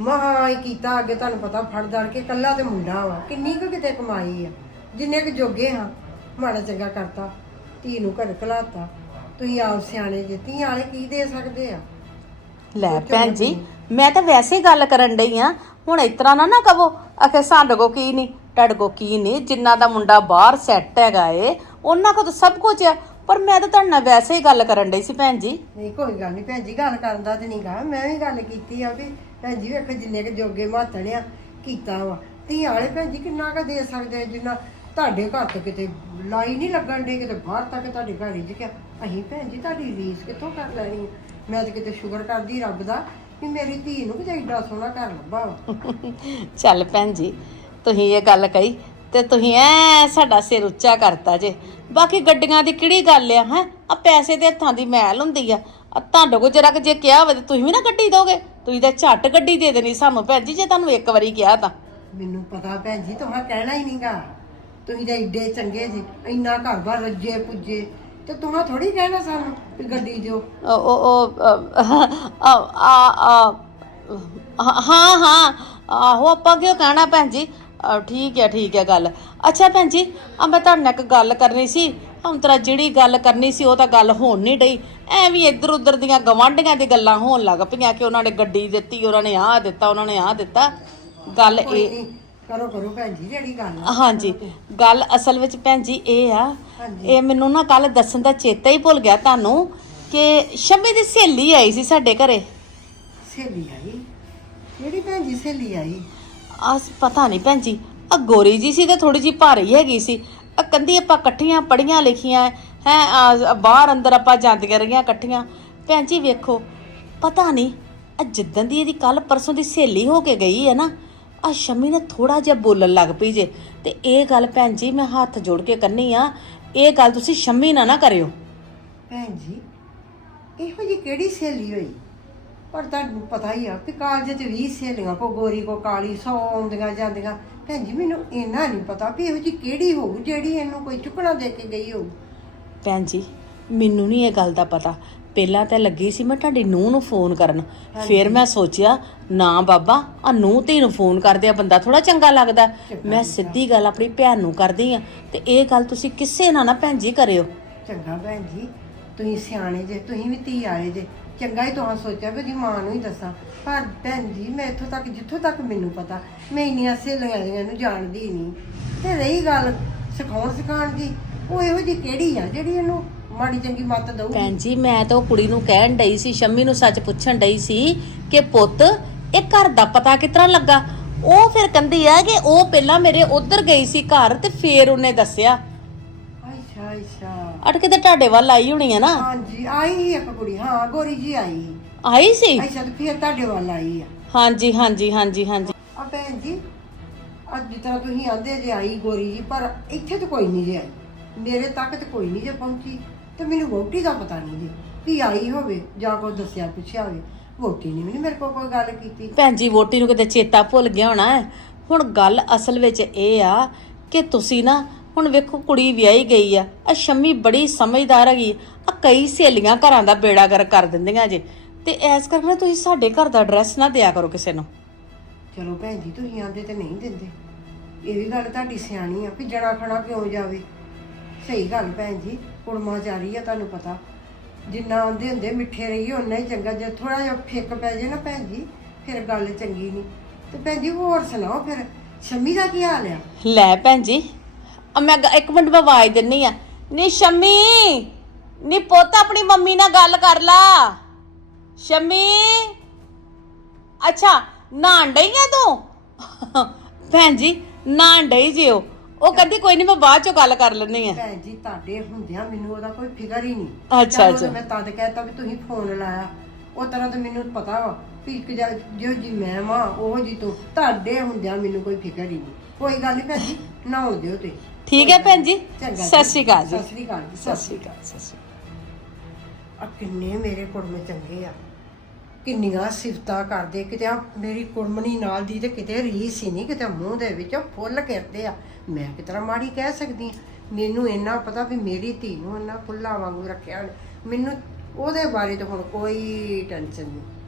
ਮਹਾ ਹੀ ਕੀਤਾ ਅੱਗੇ ਤੁਹਾਨੂੰ ਪਤਾ ਫੜ ਦੜ ਕੇ ਕੱਲਾ ਤੇ ਮੁੰਡਾ ਵਾ। ਕਿੰਨੀ ਕੁ ਕਿਤੇ ਕਮਾਈ ਆ। ਜਿੰਨੇ ਕੁ ਜੋਗੇ ਹਾਂ ਮਾੜਾ ਚੰਗਾ ਕਰਤਾ। ਧੀ ਨੂੰ ਘਰ ਘਲਾਤਾ। ਤੁਸੀਂ ਆਪ ਸਿਆਣੇ ਜੇ ਧੀ ਵਾਲੇ ਕੀ ਦੇ ਸਕਦੇ ਆ? ਲੈ ਭੈਣ ਜੀ ਮੈਂ ਤਾਂ ਵੈਸੇ ਹੀ ਗੱਲ ਕਰਨ ਡਈ ਆ। ਹੁਣ ਇਤਰਾ ਨਾ ਨਾ ਕਹੋ ਅਖੇ ਸਾਡੇ ਕੋ ਕੀ ਨਹੀਂ। ਤੁਹਾਡੇ ਕੋ ਕੀ ਨਹੀਂ ਜਿੰਨਾ ਦਾ ਮੁੰਡਾ ਬਾਹਰ ਸੈੱਟ ਹੈਗਾ ਏ ਉਹਨਾਂ ਕੋ ਤਾਂ ਸਭ ਕੁਝ ਆ। ਪਰ ਮੈਂ ਤਾਂ ਤੁਹਾਡੇ ਨਾਲ ਵੈਸੇ ਹੀ ਗੱਲ ਕਰਨ ਡਈ ਸੀ ਭੈਣ ਜੀ। ਨਹੀਂ ਕੋਈ ਗੱਲ ਨਹੀਂ ਭੈਣ ਜੀ ਗੱਲ ਕਰਨ ਦਾ ਤੇ ਨਹੀਂ ਗਾ ਮੈਂ ਵੀ ਗੱਲ ਕੀਤੀ ਆ ਵੀ ਭੈਣ ਜੀ ਵੇਖੋ ਜਿੰਨੇ ਕੁ ਜੋਗੇ ਮਾਤਣ ਆ ਕੀਤਾ ਵਾ। ਧੀ ਵਾਲੇ ਭੈਣ ਜੀ ਕਿੰਨਾ ਕੁ ਦੇ ਸਕਦੇ ਆ ਜਿੰਨਾ ਤੁਹਾਡੇ ਘਰ ਤੋਂ ਕਿਤੇ ਲਾਈ ਨਹੀਂ ਲੱਗਣ ਦੇ ਕਿਤੇ ਬਾਹਰ ਤੱਕ ਤੁਹਾਡੇ ਘਰ ਹੀ ਜਿਆ ਅਸੀਂ ਭੈਣ ਜੀ ਤੁਹਾਡੀ ਰੀਸ ਕਿੱਥੋਂ ਕਰ ਲੈਣੀ? ਮੈਂ ਤਾਂ ਕਿਤੇ ਸ਼ੁਕਰ ਕਰਦੀ ਰੱਬ ਦਾ ਕਿ ਮੇਰੀ ਧੀ ਨੂੰ ਕਿਤੇ ਏਡਾ ਸੋਹਣਾ ਘਰ ਲੱਭਾ ਵਾ। ਚੱਲ ਭੈਣ ਜੀ ਤੁਸੀਂ ਇਹ ਗੱਲ ਕਹੀ ਤੇ ਤੁਸੀਂ ਐ ਸਾਡਾ ਸਿਰ ਉੱਚਾ ਕਰਤਾ ਜੇ। ਬਾਕੀ ਗੱਡੀਆਂ ਦੀ ਕਿਹੜੀ ਗੱਲ ਆ ਹੈ? ਆ ਪੈਸੇ ਦੇ ਹੱਥਾਂ ਦੀ ਮੈਲ ਹੁੰਦੀ ਆ। ਆ ਤੁਹਾਡੇ ਕੋ ਜਰਾ ਕਿ ਜੇ ਕਿਹਾ ਹੋਵੇ ਤੇ ਤੁਸੀਂ ਵੀ ਨਾ ਗੱਡੀ ਦੋਗੇ। ਤੁਸੀਂ ਤਾਂ ਝੱਟ ਗੱਡੀ ਦੇ ਦੇਣੀ ਸਾਨੂੰ ਭੈਣ ਜੀ ਜੇ ਤੁਹਾਨੂੰ ਇੱਕ ਵਾਰੀ ਕਿਹਾ ਤਾਂ। ਮੈਨੂੰ ਪਤਾ ਭੈਣ ਜੀ ਤੁਹਾਂ ਕਹਿਣਾ ਹੀ ਨਹੀਂਗਾ। ਤੁਸੀਂ ਤਾਂ ਏਡੇ ਚੰਗੇ ਜੀ ਇੰਨਾ ਘਰ ਬਾਰ ਰੱਜੇ ਪੁੱਜੇ ਤੇ ਤੁਹਾਂ ਥੋੜੀ ਕਹਿਣਾ ਸਾਨੂੰ ਵੀ ਗੱਡੀ ਦਿਓ। ਉਹ ਉਹ ਆ ਆ ਹਾਂ ਹਾਂ ਆਹੋ ਆਪਾਂ ਕਿਉਂ ਕਹਿਣਾ ਭੈਣ ਜੀ? ਅ, ਠੀਕ ਹੈ ਠੀਕ ਹੈ ਗੱਲ। ਅੱਛਾ ਭੈਣ ਜੀ ਆ ਮੈਂ ਤੁਹਾਡੇ ਨਾਲ ਇੱਕ ਗੱਲ ਕਰਨੀ ਸੀ। ਹੁਣ ਤਰਾ ਜਿਹੜੀ ਗੱਲ ਕਰਨੀ ਸੀ ਉਹ ਤਾਂ ਗੱਲ ਹੋਣ ਨਹੀਂ ਡਈ। ਐਵੇਂ ਇੱਧਰ ਉੱਧਰ ਦੀਆਂ ਗਵਾਂਢੀਆਂ ਦੀ ਗੱਲਾਂ ਹੋਣ ਲੱਗ ਪਈਆਂ ਕਿ ਉਹਨਾਂ ਨੇ ਗੱਡੀ ਦਿੱਤੀ ਉਹਨਾਂ ਨੇ ਆਹ ਦਿੱਤਾ ਉਹਨਾਂ ਨੇ ਆਹ ਦਿੱਤਾ। ਗੱਲ ਕੋਈ ਇਹ ਨਹੀਂ ਕਰੋ ਕਰੋ ਭੈਣ ਜੀ ਜਿਹੜੀ ਗੱਲ ਆ। ਹਾਂਜੀ। ਗੱਲ ਅਸਲ ਵਿੱਚ ਭੈਣ ਜੀ ਇਹ ਆ ਹਾਂਜੀ। ਇਹ ਮੈਨੂੰ ਨਾ ਕੱਲ ਦੱਸਣ ਦਾ ਚੇਤਾ ਹੀ ਭੁੱਲ ਗਿਆ ਤੁਹਾਨੂੰ ਕਿ ਸ਼ਮੀ ਦੀ ਸਹੇਲੀ ਆਈ ਸੀ ਸਾਡੇ ਘਰੇ। ਸਹੇਲੀ ਆਈ? ਕਿਹੜੀ ਭੈਣ ਜੀ ਸਹੇਲੀ ਆਈ? ਆਸ ਪਤਾ ਨਹੀਂ ਭੈਣ ਜੀ, ਆ ਗੋਰੀ ਜੀ ਸੀ ਤੇ ਥੋੜੀ ਜੀ ਭਾਰੀ ਹੈਗੀ ਸੀ। ਆ ਕੰਦੀ ਆਪਾਂ ਇਕੱਠੀਆਂ ਪੜੀਆਂ ਲਿਖੀਆਂ, ਹੈ ਬਾਹਰ ਅੰਦਰ ਆਪਾਂ ਜਾਂਦੀਆਂ ਰਹੀਆਂ ਇਕੱਠੀਆਂ। ਭੈਣ ਜੀ ਵੇਖੋ, ਪਤਾ ਨਹੀਂ, ਆ ਜਿੱਦਣ ਦੀ ਇਹਦੀ ਕੱਲ ਪਰਸੋਂ ਦੀ ਸਹੇਲੀ ਹੋ ਕੇ ਗਈ ਹੈ ਨਾ, ਆ ਸ਼ਮੀ ਨੇ ਥੋੜਾ ਜਿਹਾ ਬੋਲਣ ਲੱਗ ਪਈ ਜੇ। ਤੇ ਇਹ ਗੱਲ ਭੈਣ ਜੀ ਮੈਂ ਹੱਥ ਜੋੜ ਕੇ ਕੰਨੀ ਆ, ਇਹ ਗੱਲ ਤੁਸੀਂ ਸ਼ਮੀ ਨਾ ਨਾ ਕਰਿਓ। ਭੈਣ ਜੀ, ਇਹੋ ਜੀ ਕਿਹੜੀ ਸਹੇਲੀ ਹੋਈ? ਪਰ ਤੁਹਾਨੂੰ ਪਤਾ ਹੀ ਆ ਕਿ ਕਾਲਜ 'ਚ 20 ਸਹੇਲੀਆਂ ਕੋ ਗੋਰੀ ਕੋ ਕਾਲੀ ਸੌ ਆਉਂਦੀਆਂ ਜਾਂਦੀਆਂ। ਭੈਣ ਜੀ ਮੈਨੂੰ ਇੰਨਾ ਨਹੀਂ ਪਤਾ ਵੀ ਇਹੋ ਜੀ ਕਿਹੜੀ ਹੋਊ ਜਿਹੜੀ ਇਹਨੂੰ ਕੋਈ ਚੁੱਕਣਾ ਦੇ ਕੇ ਗਈ ਹੋਊ। ਭੈਣ ਜੀ ਮੈਨੂੰ ਨਹੀਂ ਇਹ ਗੱਲ ਦਾ ਪਤਾ। ਪਹਿਲਾਂ ਤਾਂ ਲੱਗੀ ਸੀ ਮੈਂ ਤੁਹਾਡੀ ਨੂੰਹ ਨੂੰ ਫੋਨ ਕਰਨ। ਫਿਰ ਮੈਂ ਸੋਚਿਆ ਨਾ ਬਾਬਾ ਆ ਨੂੰਹ ਧੀ ਨੂੰ ਫੋਨ ਕਰਦੇ ਆ ਬੰਦਾ ਥੋੜਾ ਚੰਗਾ ਲੱਗਦਾ। ਮੈਂ ਸਿੱਧੀ ਗੱਲ ਆਪਣੀ ਭੈਣ ਨੂੰ ਕਰਦੀ ਆ ਤੇ ਇਹ ਗੱਲ ਤੁਸੀਂ ਕਿਸੇ ਨਾਲ ਨਾ ਭੈਣ ਜੀ ਕਰਿਓ। ਚੰਗਾ ਭੈਣ ਜੀ ਤੁਸੀਂ ਸਿਆਣੇ ਜੇ, ਤੁਸੀਂ ਵੀ ਧੀ ਆਏ ਜੇ। ਚੰਗਾ ਹੀ ਤੁਹਾਂ ਸੋਚਿਆ ਵੀ ਉਹਦੀ ਮਾਂ ਨੂੰ ਹੀ ਦੱਸਾਂ। ਪਰ ਭੈਣ ਜੀ, ਮੈਂ ਇੱਥੋਂ ਤੱਕ, ਜਿੱਥੋਂ ਤੱਕ ਮੈਨੂੰ ਪਤਾ, ਮੈਂ ਇੰਨੀਆਂ ਸਹੇਲੀਆਂ ਨੂੰ ਜਾਣਦੀ ਨਹੀਂ। ਤੇ ਰਹੀ ਗੱਲ ਸਿਖਾਉਣ ਸਿਖਾਉਣ ਦੀ, ਉਹ ਇਹੋ ਜੀ ਕਿਹੜੀ ਆ ਜਿਹੜੀ ਇਹਨੂੰ ਮਾੜੀ ਚੰਗੀ ਮੱਤ ਦਊਗੀ? ਭੈਣ ਜੀ, ਮੈਂ ਤਾਂ ਉਹ ਕੁੜੀ ਨੂੰ ਕਹਿਣ ਡਈ ਸੀ, ਸ਼ੰਮੀ ਨੂੰ ਸੱਚ ਪੁੱਛਣ ਡਈ ਸੀ ਕਿ ਪੁੱਤ, ਇਹ ਘਰ ਦਾ ਪਤਾ ਕਿਤਰਾ ਲੱਗਾ? ਉਹ ਫਿਰ ਕਹਿੰਦੀ ਆ ਕਿ ਉਹ ਪਹਿਲਾਂ ਮੇਰੇ ਉਧਰ ਗਈ ਸੀ ਘਰ ਤੇ ਫੇਰ ਉਹਨੇ ਦੱਸਿਆ। ਅੱਛਾ ਅਟਕੇ ਤੇ ਤੁਹਾਡੇ ਵੱਲ ਆਈ ਹੋਣੀ ਆ ਨਾ? ਹਾਂਜੀ ਆਈ ਸੀ ਇੱਕ ਕੁੜੀ ਹਾਂ ਗੋਰੀ ਜੀ ਆਈ ਸੀ। ਆਈ ਸੀ ਅੱਛਾ ਤੇ ਫਿਰ ਤੁਹਾਡੇ ਵੱਲ ਆਈ ਆ। ਹਾਂਜੀ ਹਾਂਜੀ ਹਾਂਜੀ ਹਾਂਜੀ। ਆ ਭੈਣ ਜੀ ਅੱਜ ਜਿਸ ਤਰ੍ਹਾਂ ਤੁਸੀਂ ਆਂਦੇ ਜੇ ਆਈ ਗੋਰੀ ਜੀ ਪਰ ਇੱਥੇ ਤਾਂ ਕੋਈ ਨਹੀਂ ਜੇ ਆਈ। ਮੇਰੇ ਤੱਕ ਤਾਂ ਕੋਈ ਨਹੀਂ ਜੇ ਪਹੁੰਚੀ। ਤੇ ਮੈਨੂੰ ਵੋਟੀ ਦਾ ਪਤਾ ਨਹੀਂ ਜੀ ਵੀ ਆਈ ਹੋਵੇ ਜਾਂ ਕੋਈ ਦੱਸਿਆ ਪੁੱਛਿਆ ਹੋਵੇ। ਵੋਟੀ ਨੇ ਵੀ ਨੀ ਮੇਰੇ ਕੋਲ ਕੋਈ ਗੱਲ ਕੀਤੀ। ਭੈਣ ਜੀ ਵੋਟੀ ਨੂੰ ਕਿਤੇ ਚੇਤਾ ਭੁੱਲ ਗਿਆ ਹੋਣਾ ਹੈ। ਹੁਣ ਗੱਲ ਅਸਲ ਵਿੱਚ ਇਹ ਆ ਕਿ ਤੁਸੀਂ ਨਾ ਹੁਣ ਵੇਖੋ ਕੁੜੀ ਵਿਆਹੀ ਗਈ ਆ। ਆ ਸ਼ੰਮੀ ਬੜੀ ਸਮਝਦਾਰ ਹੈਗੀ। ਆ ਕਈ ਸਹੇਲੀਆਂ ਘਰਾਂ ਦਾ ਬੇੜਾ ਗਰ ਕਰ ਦਿੰਦੀਆਂ ਜੇ। ਤੇ ਐਸ ਕਰਕੇ ਤੁਸੀਂ ਸਾਡੇ ਘਰ ਦਾ ਐਡਰੈਸ ਨਾ ਦਿਆ ਕਰੋ ਕਿਸੇ ਨੂੰ। ਚਲੋ ਭੈਣ ਜੀ ਤੁਸੀਂ ਆਂਦੇ ਤੇ ਨਹੀਂ ਦਿੰਦੇ। ਇਹ ਵੀ ਗੱਲ ਤੁਹਾਡੀ ਸਿਆਣੀ ਆ ਵੀ ਜਣਾ ਖਣਾ ਕਿਉਂ ਜਾਵੇ? ਸਹੀ ਗੱਲ ਭੈਣ ਜੀ ਕੁੜਮਾ ਜਾਰੀ ਆ ਤੁਹਾਨੂੰ ਪਤਾ। ਜਿੰਨਾ ਆਂਦੇ ਹੁੰਦੇ ਮਿੱਠੇ ਰਹੀਏ ਓਨਾ ਹੀ ਚੰਗਾ। ਜੇ ਥੋੜਾ ਜਿਹਾ ਫਿੱਕ ਪੈ ਜੇ ਨਾ ਭੈਣ ਜੀ ਫਿਰ ਗੱਲ ਚੰਗੀ ਨਹੀਂ। ਤੇ ਭੈਣ ਜੀ ਹੋਰ ਸੁਣਾਓ ਫਿਰ ਸ਼ਮੀ ਦਾ ਕੀ ਹਾਲ ਆ? ਲੈ ਭੈਣ ਜੀ ਆ ਮੈਂ ਗ- ਇੱਕ ਮਿੰਟ ਮੈਂ ਆਵਾਜ਼ ਦਿੰਨੀ ਆ। ਨੀ ਸ਼ੰਮੀ ਨੀ ਪੁੱਤ ਆਪਣੀ ਮੰਮੀ ਨਾਲ ਗੱਲ ਕਰ ਲਾ। ਸ਼ੰਮੀ ਅੱਛਾ ਨਾਣ ਡਈ ਆ ਤੂੰ? ਭੈਣ ਜੀ ਨਾਣ ਡਈ ਜਿਓ ਉਹ। ਕਹਿੰਦੀ ਕੋਈ ਨਹੀਂ ਮੈਂ ਬਾਅਦ ਚੋਂ ਗੱਲ ਕਰ ਲੈਣੀ ਆ। ਭੈਣ ਜੀ ਤੁਹਾਡੇ ਹੁੰਦਿਆਂ ਮੈਨੂੰ ਉਹਦਾ ਕੋਈ ਫਿਕਰ ਹੀ ਨਹੀਂ ਅੱਛਾ, ਚਲੋ ਅੱਛਾ। ਮੈਂ ਤਦ ਕਹਿਤਾ ਵੀ ਤੁਸੀਂ ਫੋਨ ਲਾਇਆ। ਉਹ ਤਰ੍ਹਾਂ ਤਾਂ ਮੈਨੂੰ ਪਤਾ ਵਾ ਵੀ ਇੱਕ ਜਾ- ਜਿਹੋ ਜੀ ਮੈਂ ਵਾਂ ਉਹ ਜੀ ਤੂੰ। ਤੁਹਾਡੇ ਹੁੰਦਿਆਂ ਮੈਨੂੰ ਕੋਈ ਫਿਕਰ ਹੀ ਨਹੀਂ ਕੋਈ ਗੱਲ ਨਹੀਂ ਭੈਣ ਜੀ ਨਹਾਉ ਦਿਓ ਤੇ ਠੀਕ ਹੈ ਭੈਣ ਜੀ? ਚੰਗਾ ਸਤਿ ਸ਼੍ਰੀ ਅਕਾਲ ਜੀ। ਸਤਿ ਸ਼੍ਰੀ ਅਕਾਲ ਜੀ ਸਤਿ ਸ਼੍ਰੀ ਅਕਾਲ ਸਤਿ ਸ਼੍ਰੀ ਅਕਾਲ। ਆ ਕਿੰਨੇ ਮੇਰੇ ਕੁੜਮੇ ਚੰਗੇ ਆ। ਕਿੰਨੀਆਂ ਸਿਫਤਾਂ ਕਰਦੇ। ਕਿਤੇ ਆ ਮੇਰੀ ਕੁੜਮਣੀ ਨਾਲ ਦੀ ਤੇ ਕਿਤੇ ਰੀਸ ਹੀ ਨਹੀਂ ਕਿਤੇ ਮੂੰਹ ਦੇ ਵਿੱਚ ਫੁੱਲ ਕਰਦੇ ਆ। ਮੈਂ ਕਿਤਨਾ ਮਾੜੀ ਕਹਿ ਸਕਦੀ ਹਾਂ। ਮੈਨੂੰ ਇੰਨਾ ਪਤਾ ਵੀ ਮੇਰੀ ਧੀ ਨੂੰ ਇੰਨਾ ਫੁੱਲਾਂ ਵਾਂਗੂ ਰੱਖਿਆ ਉਹਨੇ। ਮੈਨੂੰ ਉਹਦੇ ਬਾਰੇ ਤਾਂ ਹੁਣ ਕੋਈ ਟੈਨਸ਼ਨ ਨਹੀਂ।